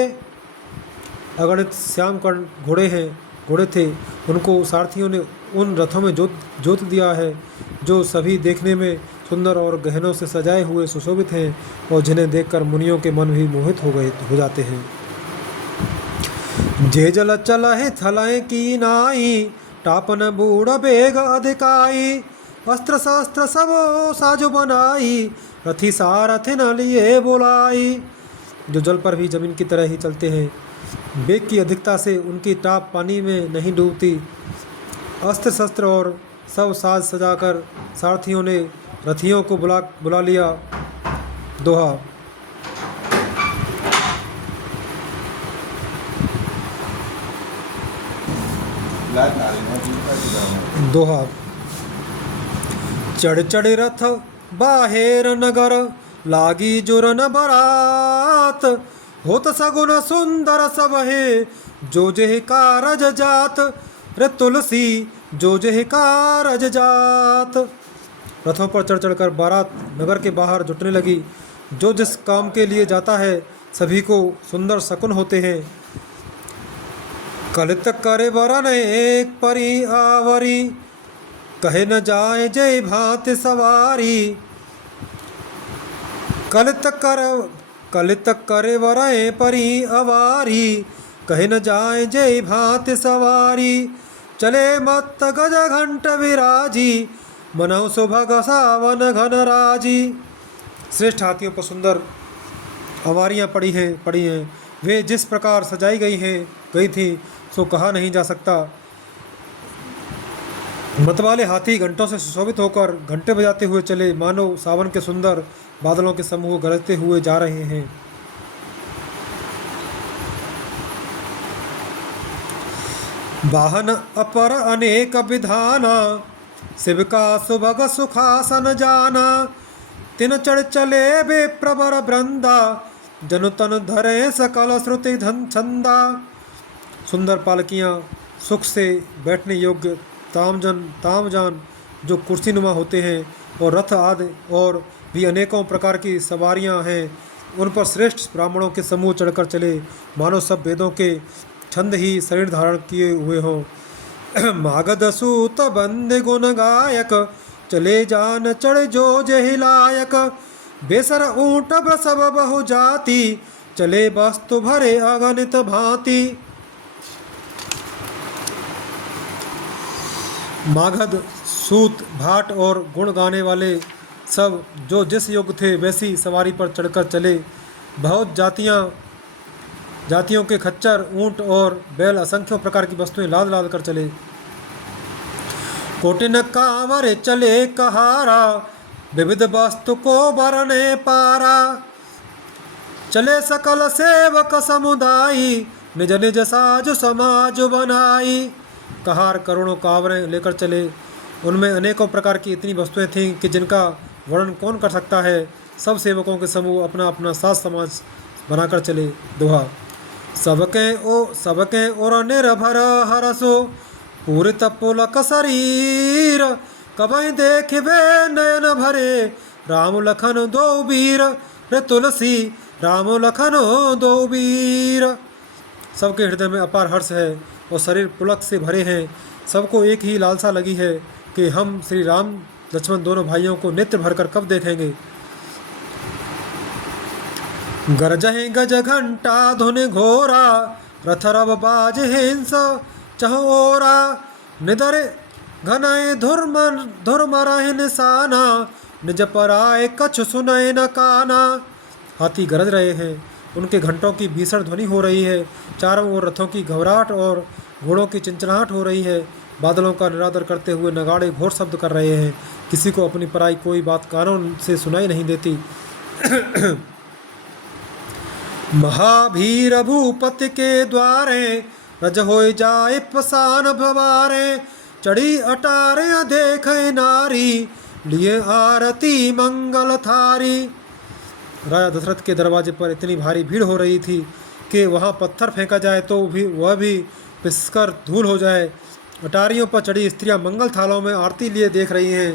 अगणित श्याम कर्ण घोड़े थे, उनको सारथियों ने उन रथों में जोत दिया है, जो सभी देखने में सुंदर और गहनों से सजाए हुए सुशोभित हैं और जिन्हें देखकर मुनियों के मन भी मोहित हो जाते हैं। जे जल चलहि थलहि की नाई, टापन बूढ़ बेग अधिकाई। अस्त्र शस्त्र सब साजो बनाई, रथी सारथि न लिए बुलाई। जो जल पर भी जमीन की तरह ही चलते हैं, वेग की अधिकता से उनकी टाप पानी में नहीं डूबती। अस्त्र शस्त्र और सब साज सजाकर सारथियों ने रथियों को बुला लिया। दोहा। दोहा। चढ़ चढ़ रथ बाहेर नगर, लागी जुरन बरात। होत सगुन सुंदर सब है, जो जेह कारज जात। रे तुलसी, जो जेह कारज जात। रथों पर चढ़ चढ़कर बारात नगर के बाहर जुटने लगी। जो जिस काम के लिए जाता है सभी को सुंदर शकुन होते हैं। कलित करे वरन एक परी आवरी, कहे न जाए जय भांति सवारी। कलित करे वरय परी अवारी, कहे न जाए जय भांति सवारी। चले मत गज घंट विराजी, मनौ सुभग सावन घन राजी। श्रेष्ठ हाथियों पर सुंदर अवारियाँ पड़ी हैं। वे जिस प्रकार सजाई गई थी सो कहा नहीं जा सकता। मतवाले हाथी घंटों से सुशोभित होकर घंटे बजाते हुए चले, मानो सावन के सुंदर बादलों के समूह गरजते हुए जा रहे हैं। वाहन अपर अनेक विधाना, शिव का सुभग सुखासन जाना। तिन चढ़ चले बे प्रबर वृंदा, जनु तन धरे सकल श्रुति धन छंदा। सुंदर पालकियाँ, सुख से बैठने योग्य तामजान जो कुर्सी नुमा होते हैं, और रथ आदि और भी अनेकों प्रकार की सवारियाँ हैं। उन पर श्रेष्ठ ब्राह्मणों के समूह चढ़कर चले, मानो सब वेदों के छंद ही शरीर धारण किए हुए हों। मागध सूत बंदे गुण गायक, चले जान चढ़ जो जहि लायक। बेसर ऊंट सब बहु जाति, चले वस्तु भरे अगणित भांति। मागध, सूत, भाट और गुण गाने वाले सब जो जिस योग्य थे वैसी सवारी पर चढ़कर चले। बहुत जातियों के खच्चर, ऊंट और बैल असंख्यों प्रकार की वस्तुएं लाद लाद कर चले। कोटिन कांवर चले कहारा, विविध वस्तु को बरने पारा। चले सकल सेवक समुदायी, निज निज साज समाज बनाई। कहार करोड़ों कांवरें लेकर चले, उनमें अनेकों प्रकार की इतनी वस्तुएं थीं कि जिनका वर्णन कौन कर सकता है। सब सेवकों के समूह अपना अपना साज समाज बनाकर चले। दोहा। सबके और निर्भर हरसो, पूरित पुलक शरीर। कबहि देखबे नयन भरे, राम लखन दो वीर। रे तुलसी, राम लखन दो वीर। सबके हृदय में अपार हर्ष है और शरीर पुलक से भरे हैं। सबको एक ही लालसा लगी है कि हम श्री राम लक्ष्मण दोनों भाइयों को नेत्र भरकर कब देखेंगे। गरजहि गज घंटा धुनि घोरा, रथ रव बाज हिंस चहोरा। निदर घनय धुरमरहि निशाना, निज पराय कछु सुनय न काना। हाथी गरज रहे हैं, उनके घंटों की भीषण ध्वनि हो रही है। चारों ओर रथों की घबराहट और घोड़ों की चिंचनाहट हो रही है। बादलों का निरादर करते हुए नगाड़े घोर शब्द कर रहे हैं। किसी को अपनी पराई कोई बात कानों से सुनाई नहीं देती। महाभीर भूपति के द्वारे, रज होय जाए पसान भवारे। चढ़ी अटारियां देखे नारी, लिए आरती मंगल थारी। राजा दशरथ के दरवाजे पर इतनी भारी भीड़ हो रही थी कि वहाँ पत्थर फेंका जाए तो भी वह भी पिसकर धूल हो जाए। अटारियों पर चढ़ी स्त्रियां मंगल थालों में आरती लिए देख रही हैं।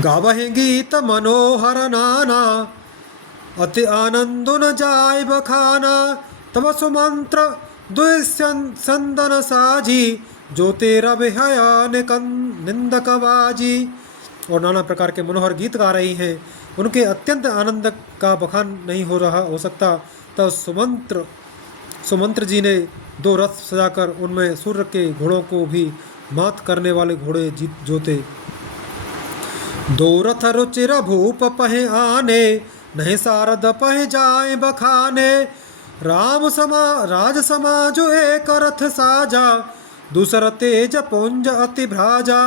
गावहि गीत मनोहर नाना, अति आनंदो न जाय बखाना। तब सुमंत्र दुस्यंदन साजी, जो तेरा बेहया निंदक बाजी। और नाना प्रकार के मनोहर गीत गा रही हैं। उनके अत्यंत आनंद का बखान नहीं हो सकता। तब सुमंत्र जी ने 2 रथ सजाकर उनमें सूर्य के घोड़ों को भी मात करने वाले घोड़े जोते। 2 रथ रुचिर भूप पहे आने, नहीं सारद पहे जाए बखाने। राज समाज एक रथ साजा, दूसरा तेज पुंज अति भ्राजा।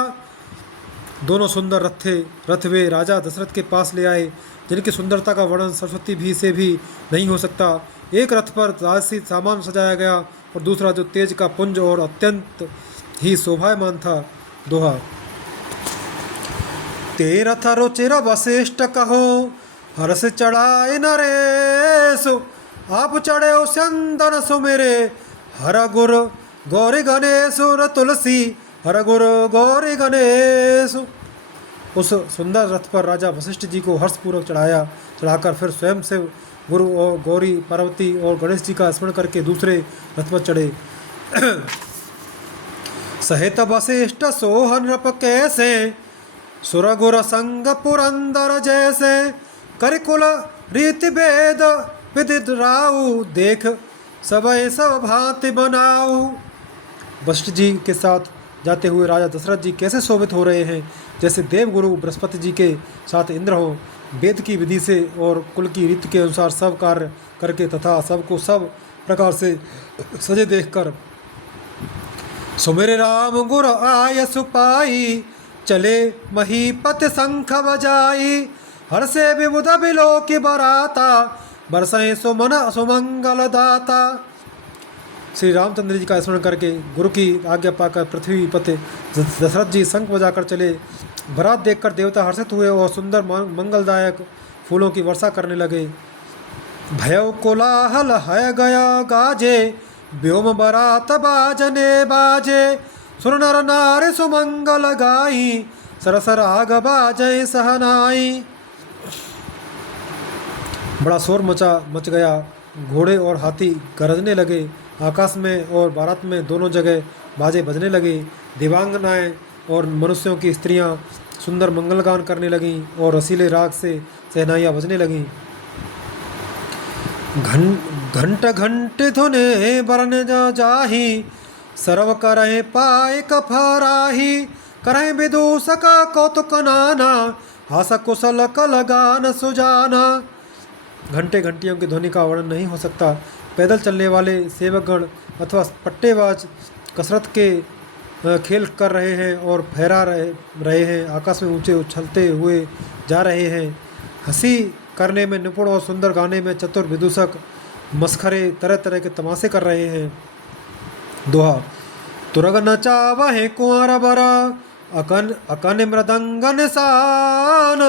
दोनों सुंदर रथ वे राजा दशरथ के पास ले आए, जिनकी सुंदरता का वर्णन सरस्वती भी से भी नहीं हो सकता। एक रथ पर राजसी सामान सजाया गया और दूसरा जो तेज का पुंज और अत्यंत ही शोभायमान था। दोहा। ते रथ रुचिर वशिष्ठ कहो, हर्ष चढ़ाए नरेशु। आप चढ़े स्यंदन सुमेरे, हर गुर गौरी गणेश तुलसी, हर गुरु गौरी गणेश। उस सुंदर रथ पर राजा वशिष्ठ जी को हर्षपूर्वक चढ़ाकर फिर स्वयं से गुरु और गौरी पार्वती और गणेश जी का स्मरण करके दूसरे रथ पर चढ़े। सहित वशिष्ठ सोहन नृप कैसे, सुर गुर संग पुरंदर जैसे। करिकुल रीति वेद विदित राऊ, देख सबय सब भांति बनाऊ। वशिष्ठ जी के साथ जाते हुए राजा दशरथ जी कैसे शोभित हो रहे हैं, जैसे देवगुरु बृहस्पति जी के साथ इंद्र हो। वेद की विधि से और कुल की रीति के अनुसार सब कार्य करके तथा सबको सब प्रकार से सजे देखकर। सुमेरे राम गुर आय सुपाई, चले महीपत शंख बजाई। हर से विबुध बिलोक बराता, बरसै सुमन सुमंगल दाता। श्री रामचंद्र जी का स्मरण करके गुरु की आज्ञा पाकर पृथ्वी पति दशरथ जी शंख बजाकर चले। बारात देखकर देवता हर्षित हुए और सुंदर मंगलदायक फूलों की वर्षा करने लगे। भयउ कोलाहल है गया गाजे, व्योम बारात बाजने बाजे। सुर नर नारी सुमंगल गाई, सरसर आग बाजय सहनाई। बड़ा शोर मच गया, घोड़े और हाथी गरजने लगे। आकाश में और बारात में दोनों जगह बाजे बजने लगे। दिव्यांगनाएं और मनुष्यों की स्त्रियां सुंदर मंगलगान करने लगीं और रसीले राग से सहनाइयाँ बजने लगीं। घंट घंट धुने बरन जाही, सर्व करहे पाए कफराही। करहे विदूषक कौतुक नाना, हास कुशल कल गान सुजाना। घंटे घंटियों की ध्वनि का वर्णन नहीं हो सकता। पैदल चलने वाले सेवकगण अथवा पट्टेबाज कसरत के खेल कर रहे हैं और फहरा रहे हैं। आकाश में ऊंचे उछलते हुए जा रहे हैं। हंसी करने में निपुण और सुंदर गाने में चतुर विदूषक मस्खरे तरह तरह के तमाशे कर रहे हैं। दोहा। तुरग नचावहे कुंवर बरा, अकन मृदंग निशान।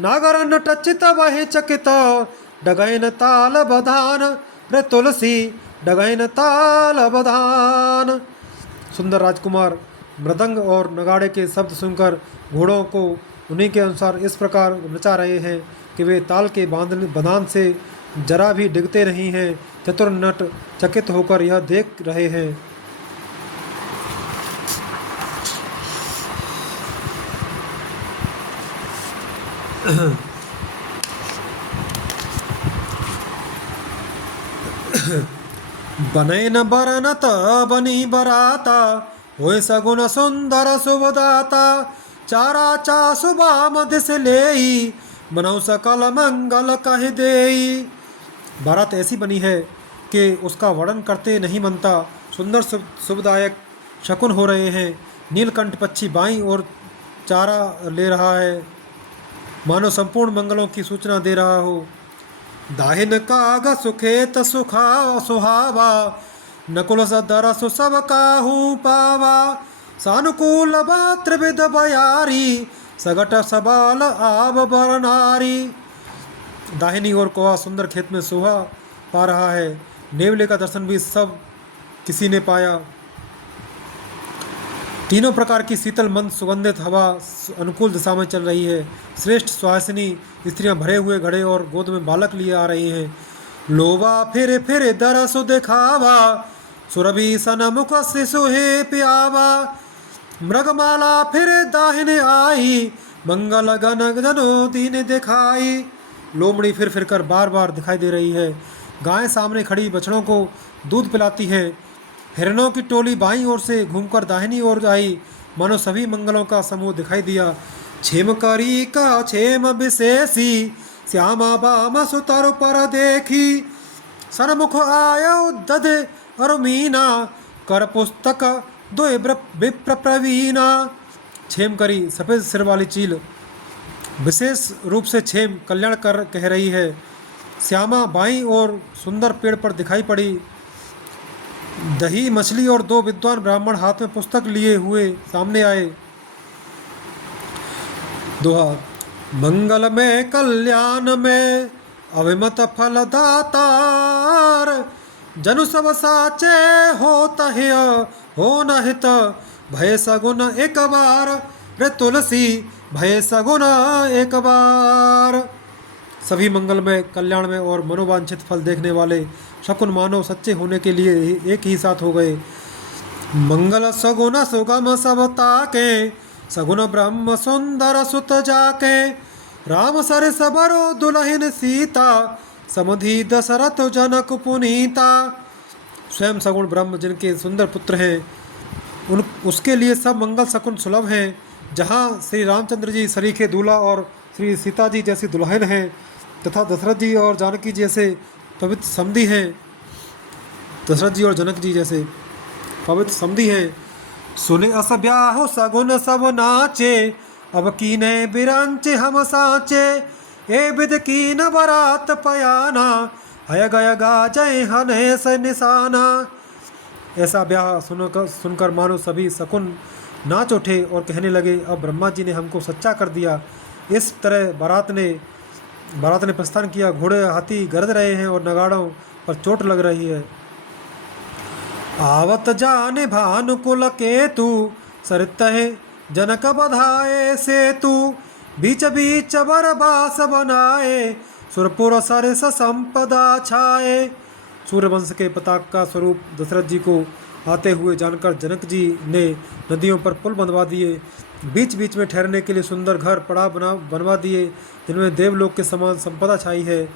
नागर नटचित वहे चकित, डगैन ताल बधान। रे तुलसी डगैन ताल बधान। सुंदर राजकुमार मृदंग और नगाड़े के शब्द सुनकर घोड़ों को उन्हीं के अनुसार इस प्रकार नचा रहे हैं कि वे ताल के बंधान से जरा भी डिगते नहीं हैं। चतुर नट चकित होकर यह देख रहे हैं। बनैन बरनत बनी बराता, होय सगुन सुंदर शुभदाता। चारा चासु बाम दिस लेई, बनौ सकल मंगल कह देई। बारात ऐसी बनी है कि उसका वर्णन करते नहीं बनता। सुंदर शुभदायक शकुन हो रहे हैं। नीलकंठ पक्षी बाईं ओर चारा ले रहा है, मानो संपूर्ण मंगलों की सूचना दे रहा हो। दाहिन काग सुखेत सुखा सुहावा, नकुल सदर सुसब काहू पावा। सानुकूल बात्र विद बयारी सगट सबाल आब बर नारी। दाहिनी ओर कौवा सुंदर खेत में शोभा पा रहा है। नेवले का दर्शन भी सब किसी ने पाया। तीनों प्रकार की शीतल मंद सुगंधित हवा अनुकूल दिशा में चल रही है। श्रेष्ठ सुहासिनी स्त्रियां भरे हुए घड़े और गोद में बालक लिए आ रही हैं। लोवा फिर फिर दरसु दिखावा सुरभि सन मुख शिशु हे प्यावा। मृगमाला फिर दाहिने आई मंगल गन जनो दीन दिखाई। लोमड़ी फिर फिर कर बार बार दिखाई दे रही है। गाय सामने खड़ी बछड़ों को दूध पिलाती है। हिरणों की टोली बाईं ओर से घूमकर दाहिनी ओर आई। मानो सभी मंगलों का समूह दिखाई दिया। छेम करी का छेम विशेषी श्यामा बाम सुतर पर देखी। सनमुख आयो दध और मीना कर पुस्तक दो विप्र प्रवीणा। छेम करी सफेद सिर वाली चील विशेष रूप से छेम कल्याण कर कह रही है। श्यामा बाईं ओर सुंदर पेड़ पर दिखाई पड़ी। दही मछली और दो विद्वान ब्राह्मण हाथ में पुस्तक लिए हुए सामने आए। दोहा। मंगल में कल्याण में अभिमत फल दातार जनु सब साचे होता है हो न हित भय सगुन एक बार रे तुलसी भय सगुन एक बार। सभी मंगल में कल्याण में और मनोवांछित फल देखने वाले शकुन मानव सच्चे होने के लिए एक ही साथ हो गए। मंगल सगुन सुगम सब ताके सगुन ब्रह्म सुंदर सुत जाके। राम सर सबरो दुल्हन सीता समधि दशरथ जनक पुनीता। स्वयं सगुण ब्रह्म जिनके सुंदर पुत्र हैं उन उसके लिए सब मंगल शकुन सुलभ हैं। जहाँ श्री रामचंद्र जी सरीखे दूल्हा और श्री सीता जी जैसी दुल्हन हैं तथा दशरथ जी और जानकी जैसे पवित्र समधी हैं। दशरथ जी और जनक जी जैसे पवित्र समधी हैं। सुने अस ब्याहो सगुन सब नाचे अब कीने बिरांचे हम साचे। ए विद कीन बरात पयाना हय गय गा जय हने से निशाना। ऐसा ब्याह सुनकर मानो सभी शकुन नाच उठे और कहने लगे अब ब्रह्मा जी ने हमको सच्चा कर दिया। इस तरह बारात ने प्रस्थान किया। घोड़े हाथी गरज रहे हैं और नगाड़ों पर चोट लग रही है। आवत जाने भानुकुल केतु सरित है जनक बधाए सेतु। बीच बीच बरबास बनाए सुरपुर सरिस संपदा छाए। सूर्यवंश के पताका स्वरूप दशरथ जी को आते हुए जानकर जनक जी ने नदियों पर पुल बनवा दिए। बीच बीच में ठहरने के लिए सुंदर घर पड़ाव बनवा दिए जिनमें देवलोक के समान संपदा छाई है।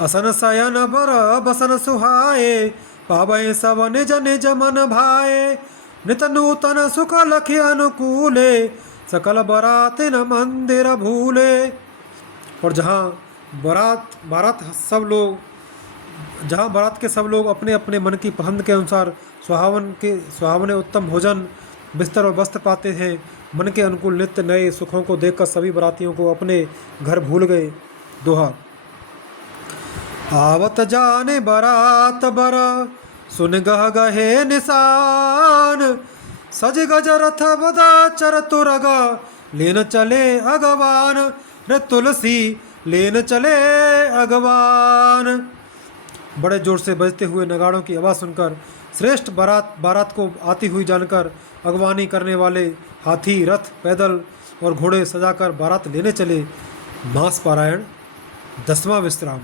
असन शयन बर बसन सुहाए पावे सब निज निज मन भाए। नित नूतन सुख लखि अनुकूले सकल बरात न मंदिर भूले। और जहाँ बारात के सब लोग अपने अपने मन की पसंद के अनुसार सुहावने उत्तम भोजन बिस्तर और वस्त्र पाते हैं। मन के अनुकूल नित्य नए सुखों को देखकर सभी बारातियों को अपने घर भूल गए। दोहा। आवत जाने बारात बर सुन गह गहे निशान। सज गज रथ बदा चर तुरग लेन चले अगवान रे तुलसी लेन चले अगवान। बड़े जोर से बजते हुए नगाड़ों की आवाज़ सुनकर श्रेष्ठ बारात को आती हुई जानकर अगवानी करने वाले हाथी रथ पैदल और घोड़े सजाकर बारात लेने चले। मास पारायण 10वां विश्राम।